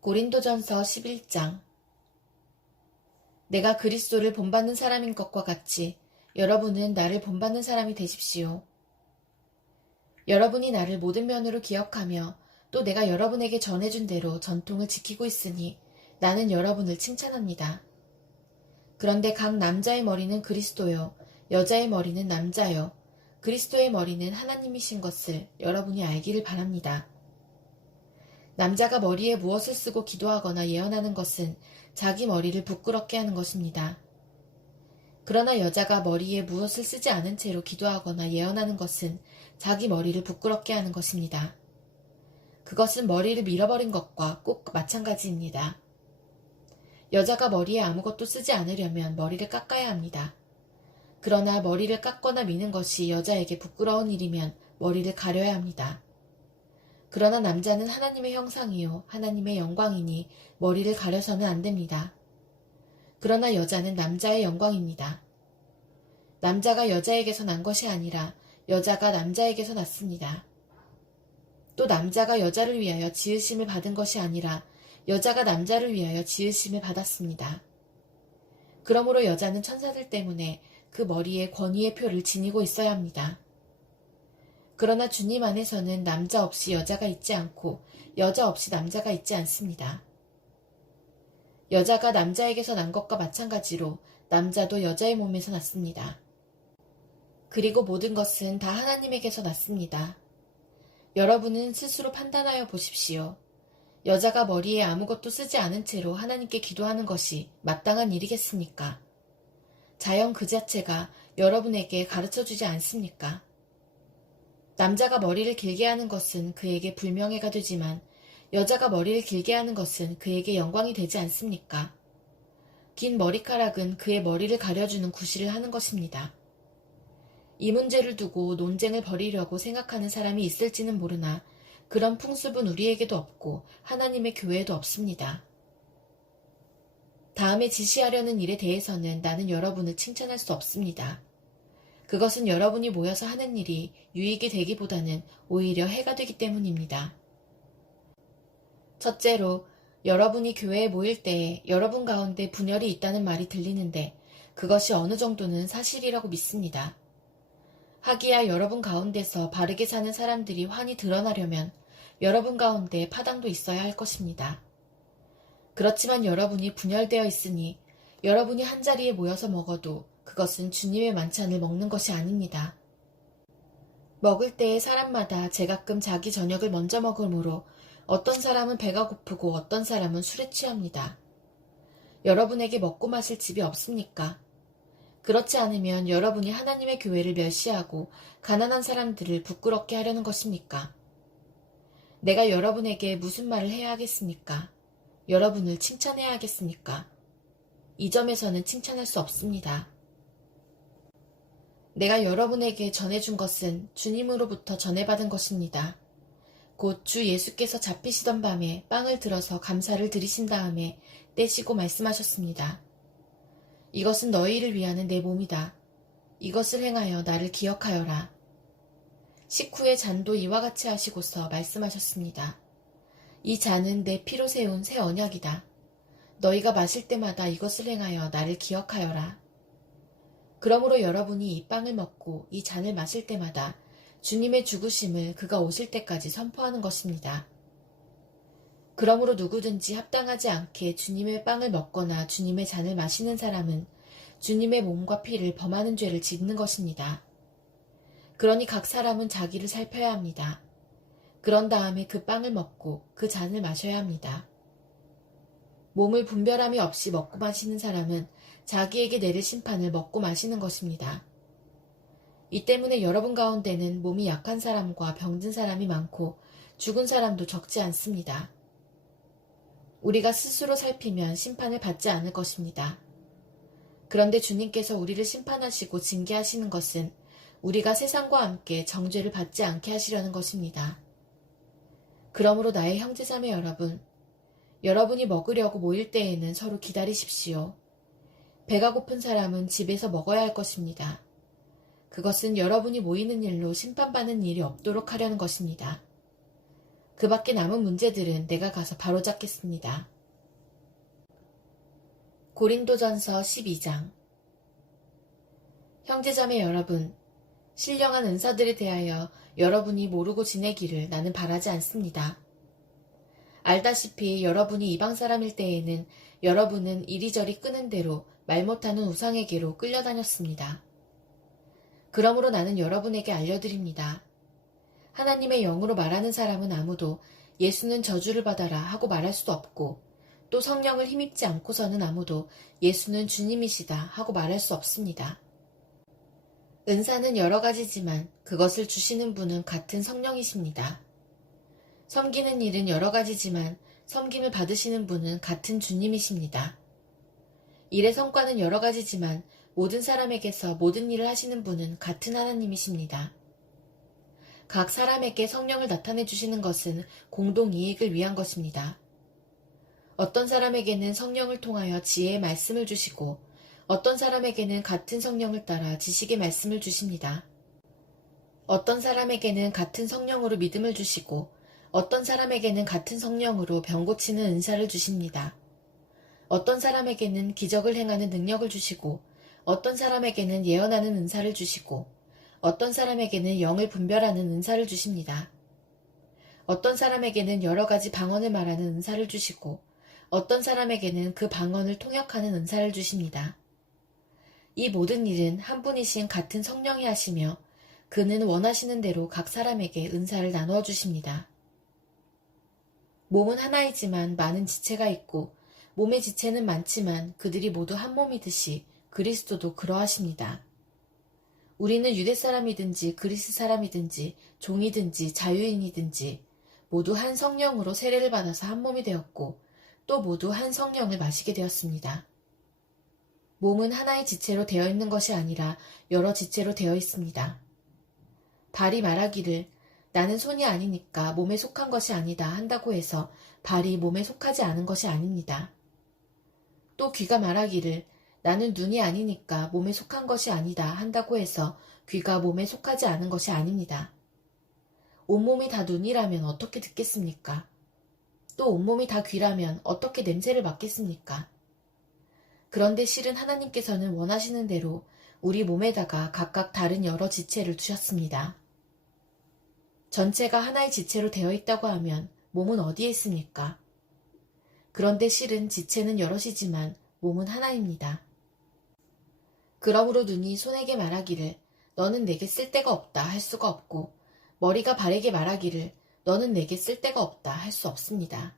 고린도전서 11장 내가 그리스도를 본받는 사람인 것과 같이 여러분은 나를 본받는 사람이 되십시오. 여러분이 나를 모든 면으로 기억하며 또 내가 여러분에게 전해준 대로 전통을 지키고 있으니 나는 여러분을 칭찬합니다. 그런데 각 남자의 머리는 그리스도요, 여자의 머리는 남자요, 그리스도의 머리는 하나님이신 것을 여러분이 알기를 바랍니다. 남자가 머리에 무엇을 쓰고 기도하거나 예언하는 것은 자기 머리를 부끄럽게 하는 것입니다. 그러나 여자가 머리에 무엇을 쓰지 않은 채로 기도하거나 예언하는 것은 자기 머리를 부끄럽게 하는 것입니다. 그것은 머리를 밀어버린 것과 꼭 마찬가지입니다. 여자가 머리에 아무것도 쓰지 않으려면 머리를 깎아야 합니다. 그러나 머리를 깎거나 미는 것이 여자에게 부끄러운 일이면 머리를 가려야 합니다. 그러나 남자는 하나님의 형상이요 하나님의 영광이니 머리를 가려서는 안 됩니다. 그러나 여자는 남자의 영광입니다. 남자가 여자에게서 난 것이 아니라 여자가 남자에게서 났습니다. 또 남자가 여자를 위하여 지으심을 받은 것이 아니라 여자가 남자를 위하여 지으심을 받았습니다. 그러므로 여자는 천사들 때문에 그 머리에 권위의 표를 지니고 있어야 합니다. 그러나 주님 안에서는 남자 없이 여자가 있지 않고 여자 없이 남자가 있지 않습니다. 여자가 남자에게서 난 것과 마찬가지로 남자도 여자의 몸에서 났습니다. 그리고 모든 것은 다 하나님에게서 났습니다. 여러분은 스스로 판단하여 보십시오. 여자가 머리에 아무것도 쓰지 않은 채로 하나님께 기도하는 것이 마땅한 일이겠습니까? 자연 그 자체가 여러분에게 가르쳐주지 않습니까? 남자가 머리를 길게 하는 것은 그에게 불명예가 되지만 여자가 머리를 길게 하는 것은 그에게 영광이 되지 않습니까? 긴 머리카락은 그의 머리를 가려주는 구실을 하는 것입니다. 이 문제를 두고 논쟁을 벌이려고 생각하는 사람이 있을지는 모르나 그런 풍습은 우리에게도 없고 하나님의 교회에도 없습니다. 다음에 지시하려는 일에 대해서는 나는 여러분을 칭찬할 수 없습니다. 그것은 여러분이 모여서 하는 일이 유익이 되기보다는 오히려 해가 되기 때문입니다. 첫째로, 여러분이 교회에 모일 때에 여러분 가운데 분열이 있다는 말이 들리는데 그것이 어느 정도는 사실이라고 믿습니다. 하기야 여러분 가운데서 바르게 사는 사람들이 환히 드러나려면 여러분 가운데 파당도 있어야 할 것입니다. 그렇지만 여러분이 분열되어 있으니 여러분이 한자리에 모여서 먹어도 그것은 주님의 만찬을 먹는 것이 아닙니다. 먹을 때에 사람마다 제가끔 자기 저녁을 먼저 먹으므로 어떤 사람은 배가 고프고 어떤 사람은 술에 취합니다. 여러분에게 먹고 마실 집이 없습니까? 그렇지 않으면 여러분이 하나님의 교회를 멸시하고 가난한 사람들을 부끄럽게 하려는 것입니까? 내가 여러분에게 무슨 말을 해야 하겠습니까? 여러분을 칭찬해야 하겠습니까? 이 점에서는 칭찬할 수 없습니다. 내가 여러분에게 전해준 것은 주님으로부터 전해받은 것입니다. 곧 주 예수께서 잡히시던 밤에 빵을 들어서 감사를 드리신 다음에 떼시고 말씀하셨습니다. 이것은 너희를 위하는 내 몸이다. 이것을 행하여 나를 기억하여라. 식후에 잔도 이와 같이 하시고서 말씀하셨습니다. 이 잔은 내 피로 세운 새 언약이다. 너희가 마실 때마다 이것을 행하여 나를 기억하여라. 그러므로 여러분이 이 빵을 먹고 이 잔을 마실 때마다 주님의 죽으심을 그가 오실 때까지 선포하는 것입니다. 그러므로 누구든지 합당하지 않게 주님의 빵을 먹거나 주님의 잔을 마시는 사람은 주님의 몸과 피를 범하는 죄를 짓는 것입니다. 그러니 각 사람은 자기를 살펴야 합니다. 그런 다음에 그 빵을 먹고 그 잔을 마셔야 합니다. 몸을 분별함이 없이 먹고 마시는 사람은 자기에게 내릴 심판을 먹고 마시는 것입니다. 이 때문에 여러분 가운데는 몸이 약한 사람과 병든 사람이 많고 죽은 사람도 적지 않습니다. 우리가 스스로 살피면 심판을 받지 않을 것입니다. 그런데 주님께서 우리를 심판하시고 징계하시는 것은 우리가 세상과 함께 정죄를 받지 않게 하시려는 것입니다. 그러므로 나의 형제자매 여러분, 여러분이 먹으려고 모일 때에는 서로 기다리십시오. 배가 고픈 사람은 집에서 먹어야 할 것입니다. 그것은 여러분이 모이는 일로 심판받는 일이 없도록 하려는 것입니다. 그 밖에 남은 문제들은 내가 가서 바로잡겠습니다. 고린도전서 12장. 형제자매 여러분, 신령한 은사들에 대하여 여러분이 모르고 지내기를 나는 바라지 않습니다. 알다시피 여러분이 이방 사람일 때에는 여러분은 이리저리 끄는 대로 말 못하는 우상에게로 끌려다녔습니다. 그러므로 나는 여러분에게 알려드립니다. 하나님의 영으로 말하는 사람은 아무도 예수는 저주를 받아라 하고 말할 수도 없고 또 성령을 힘입지 않고서는 아무도 예수는 주님이시다 하고 말할 수 없습니다. 은사는 여러 가지지만 그것을 주시는 분은 같은 성령이십니다. 섬기는 일은 여러 가지지만 섬김을 받으시는 분은 같은 주님이십니다. 일의 성과는 여러 가지지만 모든 사람에게서 모든 일을 하시는 분은 같은 하나님이십니다. 각 사람에게 성령을 나타내 주시는 것은 공동 이익을 위한 것입니다. 어떤 사람에게는 성령을 통하여 지혜의 말씀을 주시고 어떤 사람에게는 같은 성령을 따라 지식의 말씀을 주십니다. 어떤 사람에게는 같은 성령으로 믿음을 주시고 어떤 사람에게는 같은 성령으로 병 고치는 은사를 주십니다. 어떤 사람에게는 기적을 행하는 능력을 주시고 어떤 사람에게는 예언하는 은사를 주시고 어떤 사람에게는 영을 분별하는 은사를 주십니다. 어떤 사람에게는 여러 가지 방언을 말하는 은사를 주시고 어떤 사람에게는 그 방언을 통역하는 은사를 주십니다. 이 모든 일은 한 분이신 같은 성령이 하시며 그는 원하시는 대로 각 사람에게 은사를 나누어 주십니다. 몸은 하나이지만 많은 지체가 있고 몸의 지체는 많지만 그들이 모두 한 몸이듯이 그리스도도 그러하십니다. 우리는 유대 사람이든지 그리스 사람이든지 종이든지 자유인이든지 모두 한 성령으로 세례를 받아서 한 몸이 되었고 또 모두 한 성령을 마시게 되었습니다. 몸은 하나의 지체로 되어 있는 것이 아니라 여러 지체로 되어 있습니다. 발이 말하기를 나는 손이 아니니까 몸에 속한 것이 아니다 한다고 해서 발이 몸에 속하지 않은 것이 아닙니다. 또 귀가 말하기를 나는 눈이 아니니까 몸에 속한 것이 아니다 한다고 해서 귀가 몸에 속하지 않은 것이 아닙니다. 온몸이 다 눈이라면 어떻게 듣겠습니까? 또 온몸이 다 귀라면 어떻게 냄새를 맡겠습니까? 그런데 실은 하나님께서는 원하시는 대로 우리 몸에다가 각각 다른 여러 지체를 두셨습니다. 전체가 하나의 지체로 되어 있다고 하면 몸은 어디에 있습니까? 그런데 실은 지체는 여럿이지만 몸은 하나입니다. 그러므로 눈이 손에게 말하기를 너는 내게 쓸데가 없다 할 수가 없고 머리가 발에게 말하기를 너는 내게 쓸데가 없다 할 수 없습니다.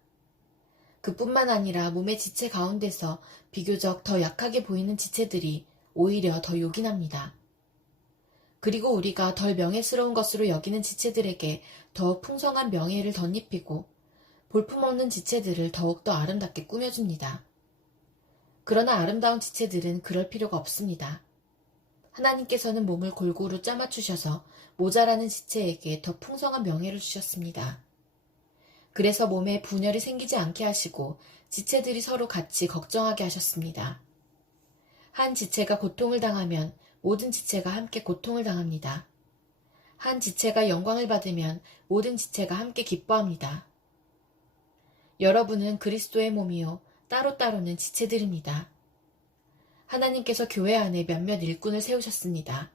그뿐만 아니라 몸의 지체 가운데서 비교적 더 약하게 보이는 지체들이 오히려 더 요긴합니다. 그리고 우리가 덜 명예스러운 것으로 여기는 지체들에게 더 풍성한 명예를 덧입히고 볼품없는 지체들을 더욱더 아름답게 꾸며줍니다. 그러나 아름다운 지체들은 그럴 필요가 없습니다. 하나님께서는 몸을 골고루 짜맞추셔서 모자라는 지체에게 더 풍성한 명예를 주셨습니다. 그래서 몸에 분열이 생기지 않게 하시고 지체들이 서로 같이 걱정하게 하셨습니다. 한 지체가 고통을 당하면 모든 지체가 함께 고통을 당합니다. 한 지체가 영광을 받으면 모든 지체가 함께 기뻐합니다. 여러분은 그리스도의 몸이요 따로따로는 지체들입니다. 하나님께서 교회 안에 몇몇 일꾼을 세우셨습니다.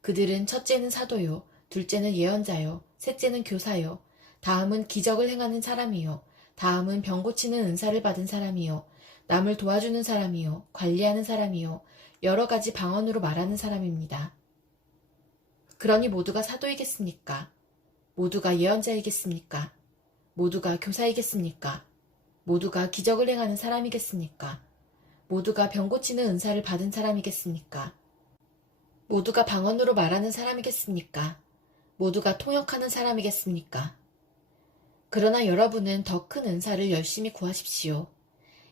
그들은 첫째는 사도요, 둘째는 예언자요, 셋째는 교사요, 다음은 기적을 행하는 사람이요, 다음은 병 고치는 은사를 받은 사람이요, 남을 도와주는 사람이요, 관리하는 사람이요, 여러 가지 방언으로 말하는 사람입니다. 그러니 모두가 사도이겠습니까? 모두가 예언자이겠습니까? 모두가 교사이겠습니까? 모두가 기적을 행하는 사람이겠습니까? 모두가 병 고치는 은사를 받은 사람이겠습니까? 모두가 방언으로 말하는 사람이겠습니까? 모두가 통역하는 사람이겠습니까? 그러나 여러분은 더 큰 은사를 열심히 구하십시오.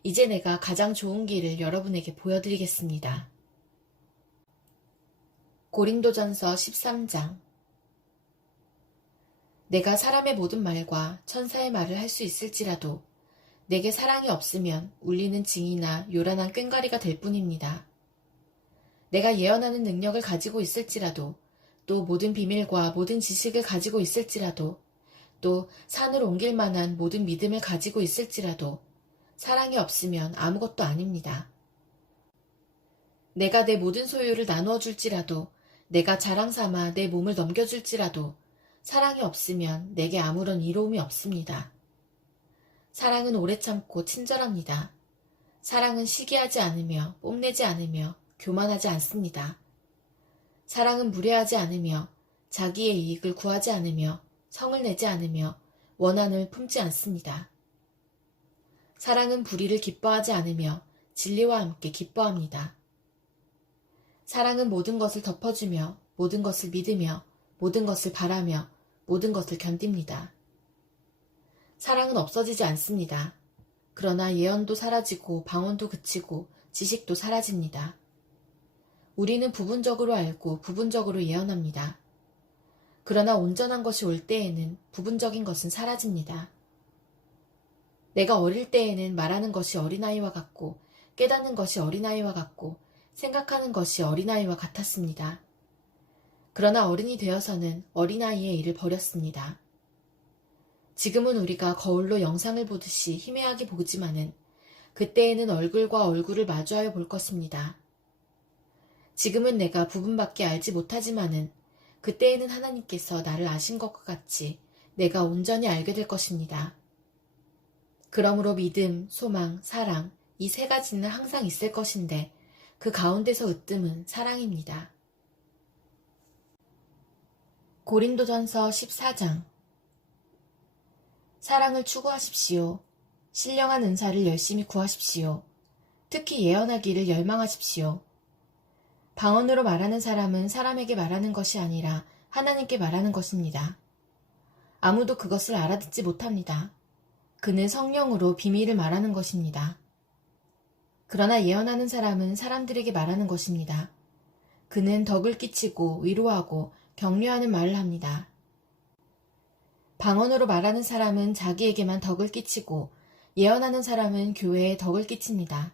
이제 내가 가장 좋은 길을 여러분에게 보여드리겠습니다. 고린도전서 13장. 내가 사람의 모든 말과 천사의 말을 할 수 있을지라도 내게 사랑이 없으면 울리는 징이나 요란한 꽹과리가 될 뿐입니다. 내가 예언하는 능력을 가지고 있을지라도 또 모든 비밀과 모든 지식을 가지고 있을지라도 또 산을 옮길 만한 모든 믿음을 가지고 있을지라도 사랑이 없으면 아무것도 아닙니다. 내가 내 모든 소유를 나누어 줄지라도 내가 자랑 삼아 내 몸을 넘겨줄지라도 사랑이 없으면 내게 아무런 이로움이 없습니다. 사랑은 오래 참고 친절합니다. 사랑은 시기하지 않으며 뽐내지 않으며 교만하지 않습니다. 사랑은 무례하지 않으며 자기의 이익을 구하지 않으며 성을 내지 않으며 원한을 품지 않습니다. 사랑은 불의를 기뻐하지 않으며 진리와 함께 기뻐합니다. 사랑은 모든 것을 덮어주며 모든 것을 믿으며 모든 것을 바라며 모든 것을 견딥니다. 사랑은 없어지지 않습니다. 그러나 예언도 사라지고 방언도 그치고 지식도 사라집니다. 우리는 부분적으로 알고 부분적으로 예언합니다. 그러나 온전한 것이 올 때에는 부분적인 것은 사라집니다. 내가 어릴 때에는 말하는 것이 어린아이와 같고 깨닫는 것이 어린아이와 같고 생각하는 것이 어린아이와 같았습니다. 그러나 어른이 되어서는 어린아이의 일을 버렸습니다. 지금은 우리가 거울로 영상을 보듯이 희미하게 보지만은 그때에는 얼굴과 얼굴을 마주하여 볼 것입니다. 지금은 내가 부분밖에 알지 못하지만은 그때에는 하나님께서 나를 아신 것과 같이 내가 온전히 알게 될 것입니다. 그러므로 믿음, 소망, 사랑 이 세 가지는 항상 있을 것인데 그 가운데서 으뜸은 사랑입니다. 고린도전서 14장. 사랑을 추구하십시오. 신령한 은사를 열심히 구하십시오. 특히 예언하기를 열망하십시오. 방언으로 말하는 사람은 사람에게 말하는 것이 아니라 하나님께 말하는 것입니다. 아무도 그것을 알아듣지 못합니다. 그는 성령으로 비밀을 말하는 것입니다. 그러나 예언하는 사람은 사람들에게 말하는 것입니다. 그는 덕을 끼치고 위로하고 격려하는 말을 합니다. 방언으로 말하는 사람은 자기에게만 덕을 끼치고 예언하는 사람은 교회에 덕을 끼칩니다.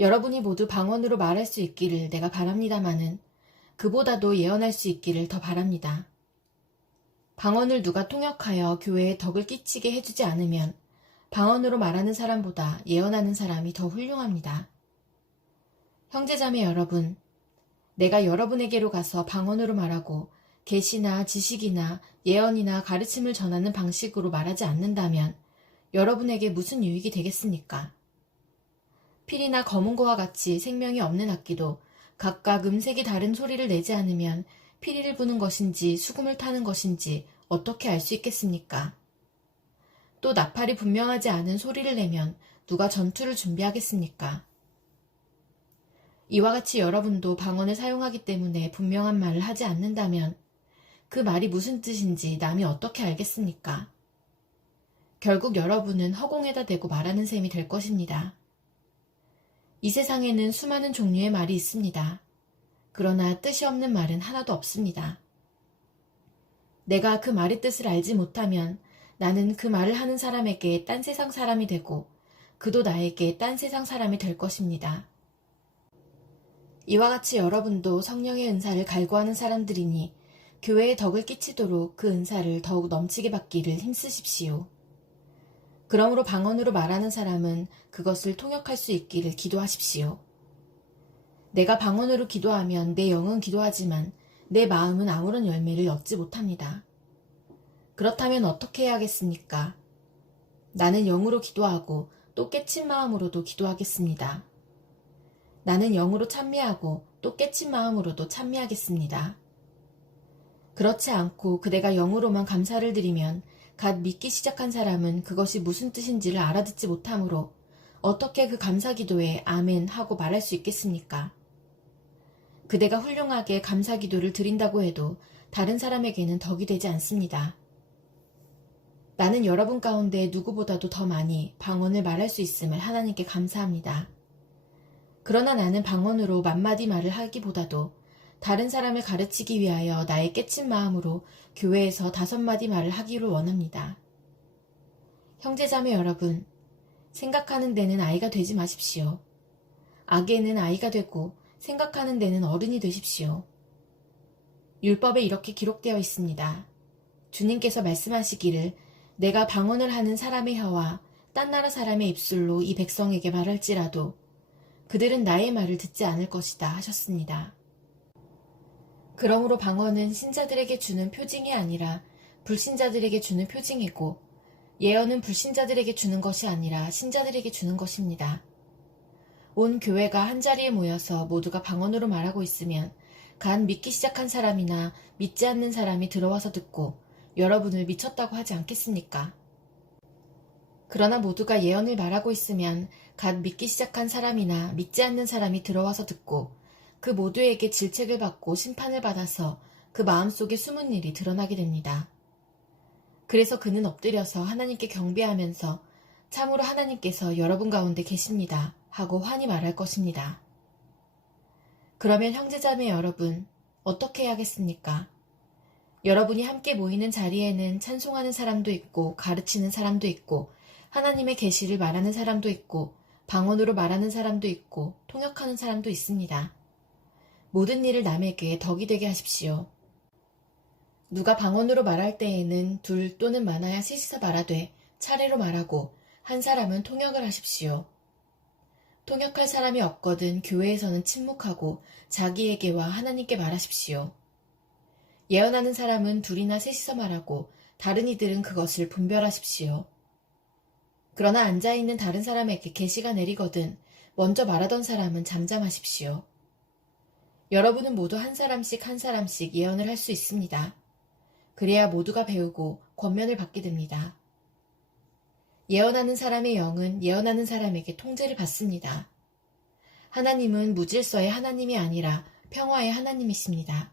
여러분이 모두 방언으로 말할 수 있기를 내가 바랍니다마는 그보다도 예언할 수 있기를 더 바랍니다. 방언을 누가 통역하여 교회에 덕을 끼치게 해주지 않으면 방언으로 말하는 사람보다 예언하는 사람이 더 훌륭합니다. 형제자매 여러분, 내가 여러분에게로 가서 방언으로 말하고 계시나 지식이나 예언이나 가르침을 전하는 방식으로 말하지 않는다면 여러분에게 무슨 유익이 되겠습니까? 필이나 검은 거와 같이 생명이 없는 악기도 각각 음색이 다른 소리를 내지 않으면 피리를 부는 것인지 수금을 타는 것인지 어떻게 알 수 있겠습니까? 또 나팔이 분명하지 않은 소리를 내면 누가 전투를 준비하겠습니까? 이와 같이 여러분도 방언을 사용하기 때문에 분명한 말을 하지 않는다면 그 말이 무슨 뜻인지 남이 어떻게 알겠습니까? 결국 여러분은 허공에다 대고 말하는 셈이 될 것입니다. 이 세상에는 수많은 종류의 말이 있습니다. 그러나 뜻이 없는 말은 하나도 없습니다. 내가 그 말의 뜻을 알지 못하면 나는 그 말을 하는 사람에게 딴 세상 사람이 되고 그도 나에게 딴 세상 사람이 될 것입니다. 이와 같이 여러분도 성령의 은사를 갈구하는 사람들이니 교회에 덕을 끼치도록 그 은사를 더욱 넘치게 받기를 힘쓰십시오. 그러므로 방언으로 말하는 사람은 그것을 통역할 수 있기를 기도하십시오. 내가 방언으로 기도하면 내 영은 기도하지만 내 마음은 아무런 열매를 얻지 못합니다. 그렇다면 어떻게 해야겠습니까? 나는 영으로 기도하고 또 깨친 마음으로도 기도하겠습니다. 나는 영으로 찬미하고 또 깨친 마음으로도 찬미하겠습니다. 그렇지 않고 그대가 영으로만 감사를 드리면 갓 믿기 시작한 사람은 그것이 무슨 뜻인지를 알아듣지 못하므로 어떻게 그 감사 기도에 아멘 하고 말할 수 있겠습니까? 그대가 훌륭하게 감사 기도를 드린다고 해도 다른 사람에게는 덕이 되지 않습니다. 나는 여러분 가운데 누구보다도 더 많이 방언을 말할 수 있음을 하나님께 감사합니다. 그러나 나는 방언으로 만마디 말을 하기보다도 다른 사람을 가르치기 위하여 나의 깨친 마음으로 교회에서 5마디 말을 하기를 원합니다. 형제자매 여러분, 생각하는 데는 아이가 되지 마십시오. 악에는 아이가 되고 생각하는 데는 어른이 되십시오. 율법에 이렇게 기록되어 있습니다. 주님께서 말씀하시기를 내가 방언을 하는 사람의 혀와 딴 나라 사람의 입술로 이 백성에게 말할지라도 그들은 나의 말을 듣지 않을 것이다 하셨습니다. 그러므로 방언은 신자들에게 주는 표징이 아니라 불신자들에게 주는 표징이고 예언은 불신자들에게 주는 것이 아니라 신자들에게 주는 것입니다. 온 교회가 한자리에 모여서 모두가 방언으로 말하고 있으면 간 믿기 시작한 사람이나 믿지 않는 사람이 들어와서 듣고 여러분을 미쳤다고 하지 않겠습니까? 그러나 모두가 예언을 말하고 있으면 갓 믿기 시작한 사람이나 믿지 않는 사람이 들어와서 듣고 그 모두에게 질책을 받고 심판을 받아서 그 마음속에 숨은 일이 드러나게 됩니다. 그래서 그는 엎드려서 하나님께 경배하면서 참으로 하나님께서 여러분 가운데 계십니다 하고 환히 말할 것입니다. 그러면 형제자매 여러분, 어떻게 해야겠습니까? 여러분이 함께 모이는 자리에는 찬송하는 사람도 있고 가르치는 사람도 있고 하나님의 계시를 말하는 사람도 있고 방언으로 말하는 사람도 있고 통역하는 사람도 있습니다. 모든 일을 남에게 덕이 되게 하십시오. 누가 방언으로 말할 때에는 2 또는 많아야 3이서 말하되 차례로 말하고 한 사람은 통역을 하십시오. 통역할 사람이 없거든 교회에서는 침묵하고 자기에게와 하나님께 말하십시오. 예언하는 사람은 2이나 3이서 말하고 다른 이들은 그것을 분별하십시오. 그러나 앉아있는 다른 사람에게 계시가 내리거든 먼저 말하던 사람은 잠잠하십시오. 여러분은 모두 한 사람씩 한 사람씩 예언을 할 수 있습니다. 그래야 모두가 배우고 권면을 받게 됩니다. 예언하는 사람의 영은 예언하는 사람에게 통제를 받습니다. 하나님은 무질서의 하나님이 아니라 평화의 하나님이십니다.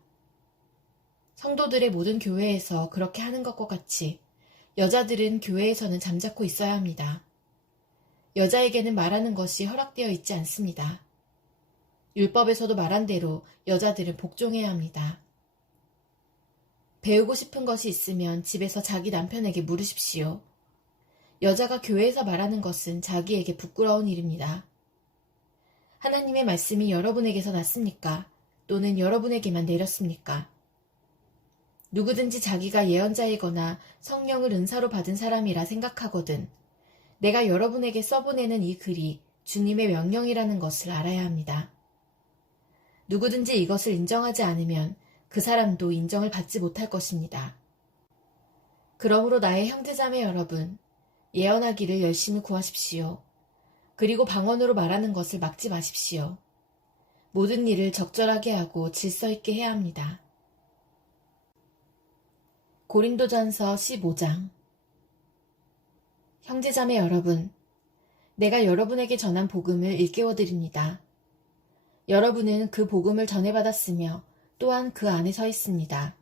성도들의 모든 교회에서 그렇게 하는 것과 같이 여자들은 교회에서는 잠자코 있어야 합니다. 여자에게는 말하는 것이 허락되어 있지 않습니다. 율법에서도 말한 대로 여자들은 복종해야 합니다. 배우고 싶은 것이 있으면 집에서 자기 남편에게 물으십시오. 여자가 교회에서 말하는 것은 자기에게 부끄러운 일입니다. 하나님의 말씀이 여러분에게서 났습니까? 또는 여러분에게만 내렸습니까? 누구든지 자기가 예언자이거나 성령을 은사로 받은 사람이라 생각하거든 내가 여러분에게 써보내는 이 글이 주님의 명령이라는 것을 알아야 합니다. 누구든지 이것을 인정하지 않으면 그 사람도 인정을 받지 못할 것입니다. 그러므로 나의 형제자매 여러분, 예언하기를 열심히 구하십시오. 그리고 방언으로 말하는 것을 막지 마십시오. 모든 일을 적절하게 하고 질서 있게 해야 합니다. 고린도전서 15장. 형제자매 여러분, 내가 여러분에게 전한 복음을 일깨워 드립니다. 여러분은 그 복음을 전해받았으며 또한 그 안에 서 있습니다.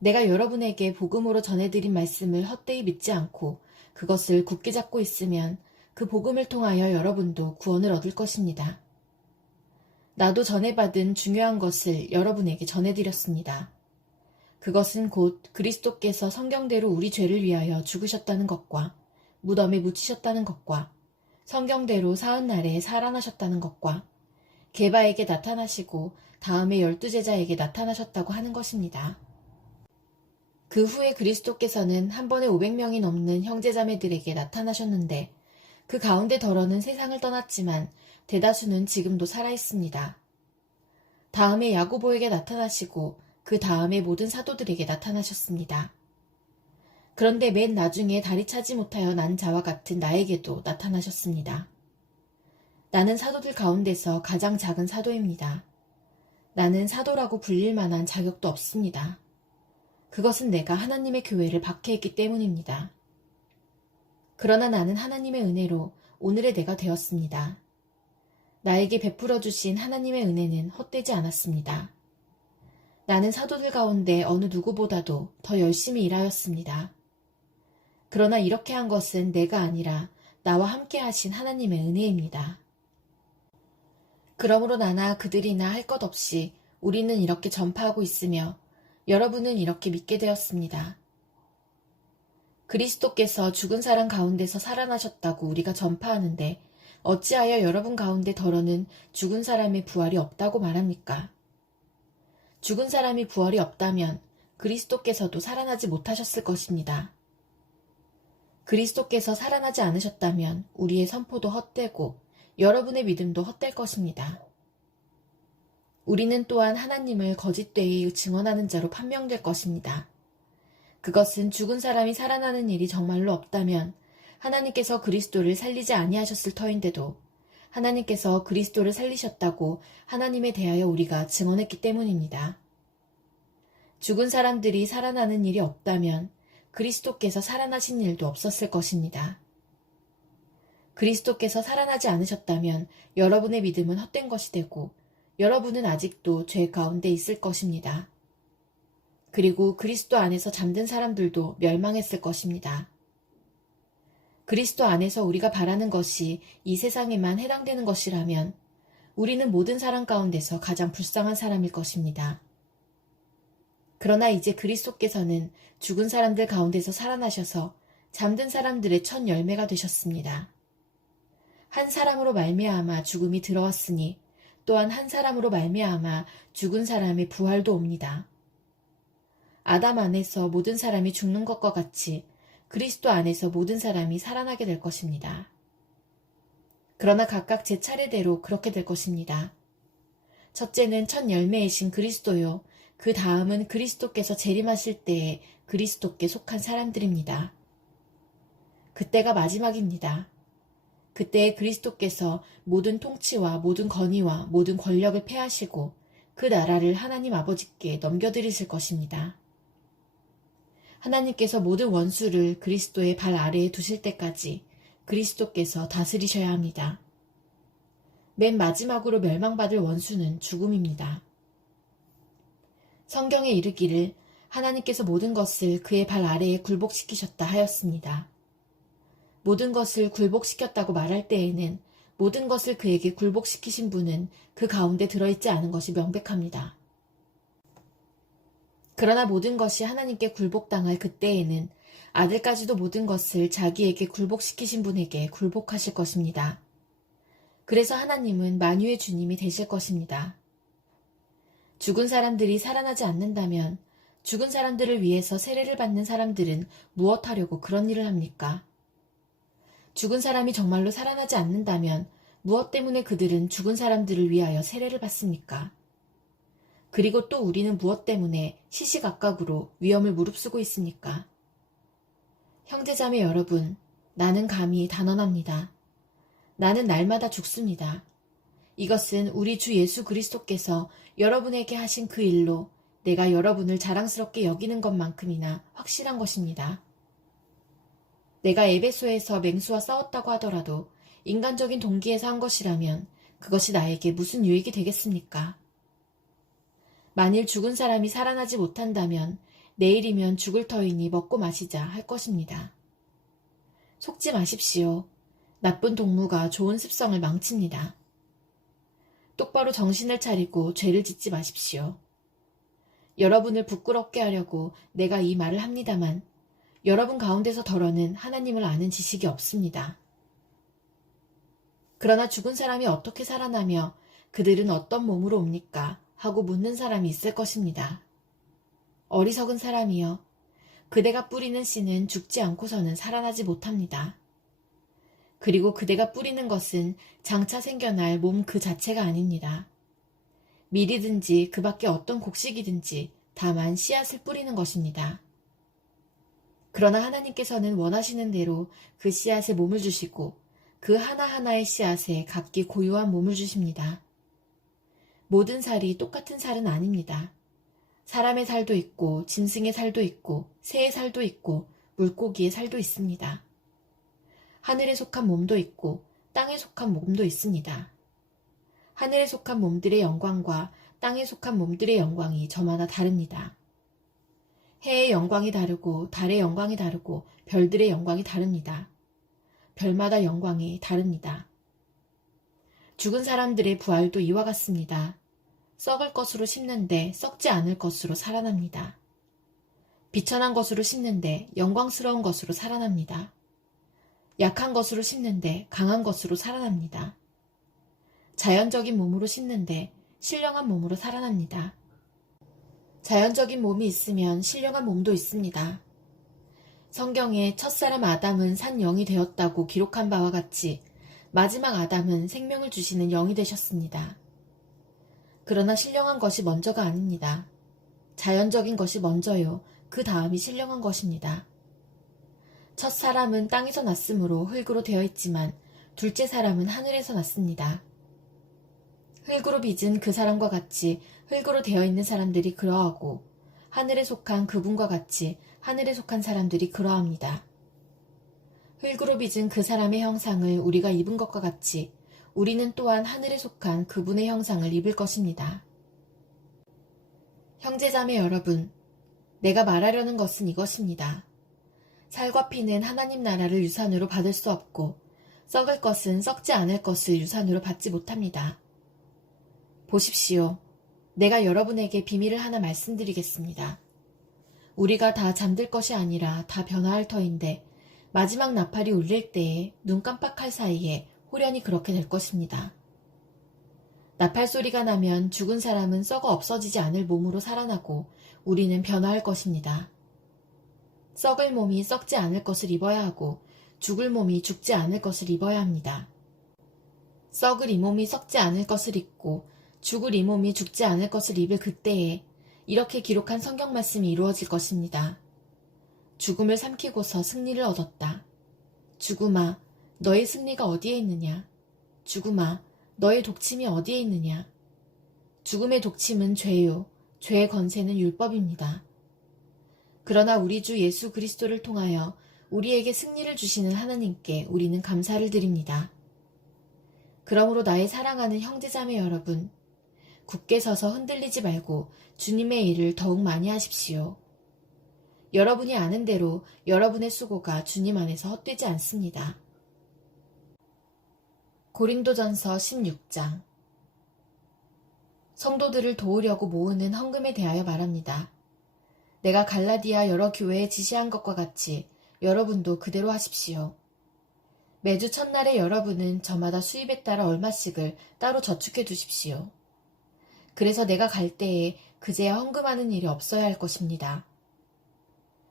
내가 여러분에게 복음으로 전해드린 말씀을 헛되이 믿지 않고 그것을 굳게 잡고 있으면 그 복음을 통하여 여러분도 구원을 얻을 것입니다. 나도 전해받은 중요한 것을 여러분에게 전해드렸습니다. 그것은 곧 그리스도께서 성경대로 우리 죄를 위하여 죽으셨다는 것과 무덤에 묻히셨다는 것과 성경대로 사흘날에 살아나셨다는 것과 게바에게 나타나시고 다음에 12제자에게 나타나셨다고 하는 것입니다. 그 후에 그리스도께서는 한 번에 500명이 넘는 형제자매들에게 나타나셨는데 그 가운데 덜어는 세상을 떠났지만 대다수는 지금도 살아있습니다. 다음에 야고보에게 나타나시고 그 다음에 모든 사도들에게 나타나셨습니다. 그런데 맨 나중에 다리 차지 못하여 난 자와 같은 나에게도 나타나셨습니다. 나는 사도들 가운데서 가장 작은 사도입니다. 나는 사도라고 불릴 만한 자격도 없습니다. 그것은 내가 하나님의 교회를 박해했기 때문입니다. 그러나 나는 하나님의 은혜로 오늘의 내가 되었습니다. 나에게 베풀어 주신 하나님의 은혜는 헛되지 않았습니다. 나는 사도들 가운데 어느 누구보다도 더 열심히 일하였습니다. 그러나 이렇게 한 것은 내가 아니라 나와 함께 하신 하나님의 은혜입니다. 그러므로 나나 그들이나 할 것 없이 우리는 이렇게 전파하고 있으며 여러분은 이렇게 믿게 되었습니다. 그리스도께서 죽은 사람 가운데서 살아나셨다고 우리가 전파하는데 어찌하여 여러분 가운데 덜어는 죽은 사람의 부활이 없다고 말합니까? 죽은 사람이 부활이 없다면 그리스도께서도 살아나지 못하셨을 것입니다. 그리스도께서 살아나지 않으셨다면 우리의 선포도 헛되고 여러분의 믿음도 헛될 것입니다. 우리는 또한 하나님을 거짓되이 증언하는 자로 판명될 것입니다. 그것은 죽은 사람이 살아나는 일이 정말로 없다면 하나님께서 그리스도를 살리지 아니하셨을 터인데도 하나님께서 그리스도를 살리셨다고 하나님에 대하여 우리가 증언했기 때문입니다. 죽은 사람들이 살아나는 일이 없다면 그리스도께서 살아나신 일도 없었을 것입니다. 그리스도께서 살아나지 않으셨다면 여러분의 믿음은 헛된 것이 되고 여러분은 아직도 죄 가운데 있을 것입니다. 그리고 그리스도 안에서 잠든 사람들도 멸망했을 것입니다. 그리스도 안에서 우리가 바라는 것이 이 세상에만 해당되는 것이라면 우리는 모든 사람 가운데서 가장 불쌍한 사람일 것입니다. 그러나 이제 그리스도께서는 죽은 사람들 가운데서 살아나셔서 잠든 사람들의 첫 열매가 되셨습니다. 한 사람으로 말미암아 죽음이 들어왔으니 또한 한 사람으로 말미암아 죽은 사람의 부활도 옵니다. 아담 안에서 모든 사람이 죽는 것과 같이 그리스도 안에서 모든 사람이 살아나게 될 것입니다. 그러나 각각 제 차례대로 그렇게 될 것입니다. 첫째는 첫 열매이신 그리스도요. 그 다음은 그리스도께서 재림하실 때에 그리스도께 속한 사람들입니다. 그때가 마지막입니다. 그때에 그리스도께서 모든 통치와 모든 권위와 모든 권력을 패하시고 그 나라를 하나님 아버지께 넘겨드리실 것입니다. 하나님께서 모든 원수를 그리스도의 발 아래에 두실 때까지 그리스도께서 다스리셔야 합니다. 맨 마지막으로 멸망받을 원수는 죽음입니다. 성경에 이르기를 하나님께서 모든 것을 그의 발 아래에 굴복시키셨다 하였습니다. 모든 것을 굴복시켰다고 말할 때에는 모든 것을 그에게 굴복시키신 분은 그 가운데 들어있지 않은 것이 명백합니다. 그러나 모든 것이 하나님께 굴복당할 그때에는 아들까지도 모든 것을 자기에게 굴복시키신 분에게 굴복하실 것입니다. 그래서 하나님은 만유의 주님이 되실 것입니다. 죽은 사람들이 살아나지 않는다면 죽은 사람들을 위해서 세례를 받는 사람들은 무엇 하려고 그런 일을 합니까? 죽은 사람이 정말로 살아나지 않는다면 무엇 때문에 그들은 죽은 사람들을 위하여 세례를 받습니까? 그리고 또 우리는 무엇 때문에 시시각각으로 위험을 무릅쓰고 있습니까? 형제자매 여러분, 나는 감히 단언합니다. 나는 날마다 죽습니다. 이것은 우리 주 예수 그리스도께서 여러분에게 하신 그 일로 내가 여러분을 자랑스럽게 여기는 것만큼이나 확실한 것입니다. 내가 에베소에서 맹수와 싸웠다고 하더라도 인간적인 동기에서 한 것이라면 그것이 나에게 무슨 유익이 되겠습니까? 만일 죽은 사람이 살아나지 못한다면 내일이면 죽을 터이니 먹고 마시자 할 것입니다. 속지 마십시오. 나쁜 동무가 좋은 습성을 망칩니다. 똑바로 정신을 차리고 죄를 짓지 마십시오. 여러분을 부끄럽게 하려고 내가 이 말을 합니다만 여러분 가운데서 덜어는 하나님을 아는 지식이 없습니다. 그러나 죽은 사람이 어떻게 살아나며 그들은 어떤 몸으로 옵니까? 하고 묻는 사람이 있을 것입니다. 어리석은 사람이여, 그대가 뿌리는 씨는 죽지 않고서는 살아나지 못합니다. 그리고 그대가 뿌리는 것은 장차 생겨날 몸 그 자체가 아닙니다. 밀이든지 그 밖에 어떤 곡식이든지 다만 씨앗을 뿌리는 것입니다. 그러나 하나님께서는 원하시는 대로 그 씨앗에 몸을 주시고 그 하나하나의 씨앗에 각기 고유한 몸을 주십니다. 모든 살이 똑같은 살은 아닙니다. 사람의 살도 있고 짐승의 살도 있고 새의 살도 있고 물고기의 살도 있습니다. 하늘에 속한 몸도 있고 땅에 속한 몸도 있습니다. 하늘에 속한 몸들의 영광과 땅에 속한 몸들의 영광이 저마다 다릅니다. 해의 영광이 다르고 달의 영광이 다르고 별들의 영광이 다릅니다. 별마다 영광이 다릅니다. 죽은 사람들의 부활도 이와 같습니다. 썩을 것으로 심는데 썩지 않을 것으로 살아납니다. 비천한 것으로 심는데 영광스러운 것으로 살아납니다. 약한 것으로 심는데 강한 것으로 살아납니다. 자연적인 몸으로 심는데 신령한 몸으로 살아납니다. 자연적인 몸이 있으면 신령한 몸도 있습니다. 성경에 첫사람 아담은 산 영이 되었다고 기록한 바와 같이 마지막 아담은 생명을 주시는 영이 되셨습니다. 그러나 신령한 것이 먼저가 아닙니다. 자연적인 것이 먼저요. 그 다음이 신령한 것입니다. 첫 사람은 땅에서 났으므로 흙으로 되어 있지만 둘째 사람은 하늘에서 났습니다. 흙으로 빚은 그 사람과 같이 흙으로 되어 있는 사람들이 그러하고 하늘에 속한 그분과 같이 하늘에 속한 사람들이 그러합니다. 흙으로 빚은 그 사람의 형상을 우리가 입은 것과 같이 우리는 또한 하늘에 속한 그분의 형상을 입을 것입니다. 형제자매 여러분, 내가 말하려는 것은 이것입니다. 살과 피는 하나님 나라를 유산으로 받을 수 없고 썩을 것은 썩지 않을 것을 유산으로 받지 못합니다. 보십시오. 내가 여러분에게 비밀을 하나 말씀드리겠습니다. 우리가 다 잠들 것이 아니라 다 변화할 터인데 마지막 나팔이 울릴 때에 눈 깜빡할 사이에 호련히 그렇게 될 것입니다. 나팔 소리가 나면 죽은 사람은 썩어 없어지지 않을 몸으로 살아나고 우리는 변화할 것입니다. 썩을 몸이 썩지 않을 것을 입어야 하고 죽을 몸이 죽지 않을 것을 입어야 합니다. 썩을 이 몸이 썩지 않을 것을 입고 죽을 이 몸이 죽지 않을 것을 입을 그때에 이렇게 기록한 성경 말씀이 이루어질 것입니다. 죽음을 삼키고서 승리를 얻었다. 죽음아, 너의 승리가 어디에 있느냐? 죽음아, 너의 독침이 어디에 있느냐? 죽음의 독침은 죄요. 죄의 권세는 율법입니다. 그러나 우리 주 예수 그리스도를 통하여 우리에게 승리를 주시는 하나님께 우리는 감사를 드립니다. 그러므로 나의 사랑하는 형제자매 여러분, 굳게 서서 흔들리지 말고 주님의 일을 더욱 많이 하십시오. 여러분이 아는 대로 여러분의 수고가 주님 안에서 헛되지 않습니다. 고린도전서 16장. 성도들을 도우려고 모으는 헌금에 대하여 말합니다. 내가 갈라디아 여러 교회에 지시한 것과 같이 여러분도 그대로 하십시오. 매주 첫날에 여러분은 저마다 수입에 따라 얼마씩을 따로 저축해 두십시오. 그래서 내가 갈 때에 그제야 헌금하는 일이 없어야 할 것입니다.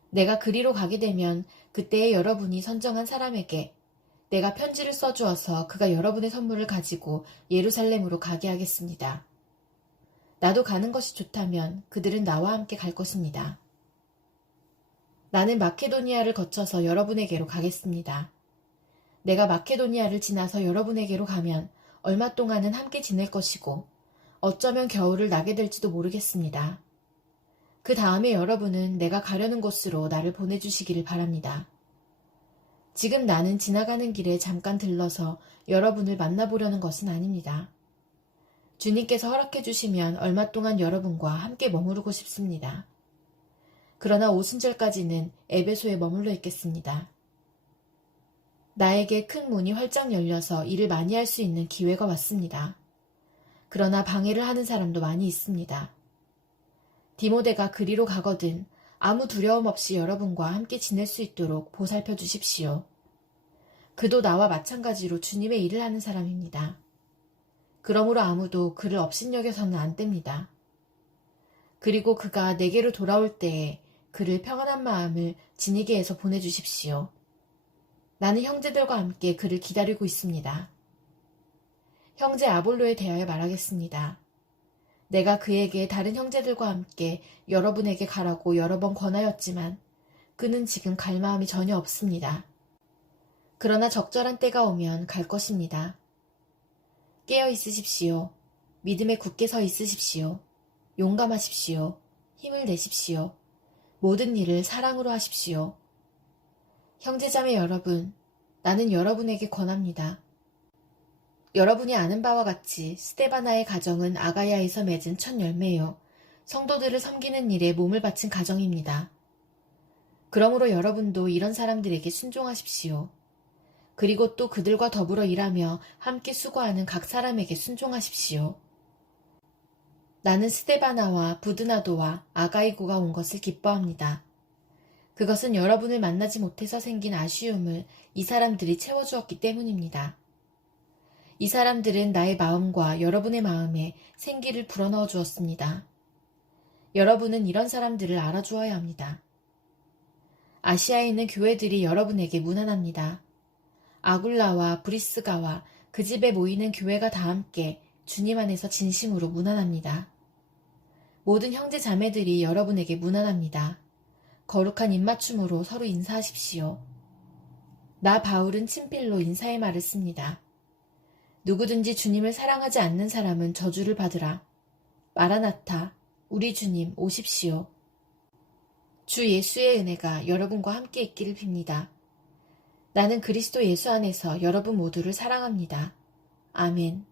내가 그리로 가게 되면 그때에 여러분이 선정한 사람에게 내가 편지를 써주어서 그가 여러분의 선물을 가지고 예루살렘으로 가게 하겠습니다. 나도 가는 것이 좋다면 그들은 나와 함께 갈 것입니다. 나는 마케도니아를 거쳐서 여러분에게로 가겠습니다. 내가 마케도니아를 지나서 여러분에게로 가면 얼마 동안은 함께 지낼 것이고 어쩌면 겨울을 나게 될지도 모르겠습니다. 그 다음에 여러분은 내가 가려는 곳으로 나를 보내주시기를 바랍니다. 지금 나는 지나가는 길에 잠깐 들러서 여러분을 만나보려는 것은 아닙니다. 주님께서 허락해 주시면 얼마 동안 여러분과 함께 머무르고 싶습니다. 그러나 오순절까지는 에베소에 머물러 있겠습니다. 나에게 큰 문이 활짝 열려서 일을 많이 할 수 있는 기회가 왔습니다. 그러나 방해를 하는 사람도 많이 있습니다. 디모데가 그리로 가거든 아무 두려움 없이 여러분과 함께 지낼 수 있도록 보살펴 주십시오. 그도 나와 마찬가지로 주님의 일을 하는 사람입니다. 그러므로 아무도 그를 업신여겨서는 안 됩니다. 그리고 그가 내게로 돌아올 때에 그를 평안한 마음을 지니게 해서 보내주십시오. 나는 형제들과 함께 그를 기다리고 있습니다. 형제 아볼로에 대하여 말하겠습니다. 내가 그에게 다른 형제들과 함께 여러분에게 가라고 여러 번 권하였지만 그는 지금 갈 마음이 전혀 없습니다. 그러나 적절한 때가 오면 갈 것입니다. 깨어 있으십시오. 믿음에 굳게 서 있으십시오. 용감하십시오. 힘을 내십시오. 모든 일을 사랑으로 하십시오. 형제자매 여러분, 나는 여러분에게 권합니다. 여러분이 아는 바와 같이 스데바나의 가정은 아가야에서 맺은 첫 열매요. 성도들을 섬기는 일에 몸을 바친 가정입니다. 그러므로 여러분도 이런 사람들에게 순종하십시오. 그리고 또 그들과 더불어 일하며 함께 수고하는 각 사람에게 순종하십시오. 나는 스데바나와 부드나도와 아가이고가 온 것을 기뻐합니다. 그것은 여러분을 만나지 못해서 생긴 아쉬움을 이 사람들이 채워주었기 때문입니다. 이 사람들은 나의 마음과 여러분의 마음에 생기를 불어넣어 주었습니다. 여러분은 이런 사람들을 알아주어야 합니다. 아시아에 있는 교회들이 여러분에게 문안합니다. 아굴라와 브리스가와 그 집에 모이는 교회가 다 함께 주님 안에서 진심으로 문안합니다. 모든 형제 자매들이 여러분에게 문안합니다. 거룩한 입맞춤으로 서로 인사하십시오. 나 바울은 친필로 인사의 말을 씁니다. 누구든지 주님을 사랑하지 않는 사람은 저주를 받으라. 마라나타, 우리 주님 오십시오. 주 예수의 은혜가 여러분과 함께 있기를 빕니다. 나는 그리스도 예수 안에서 여러분 모두를 사랑합니다. 아멘.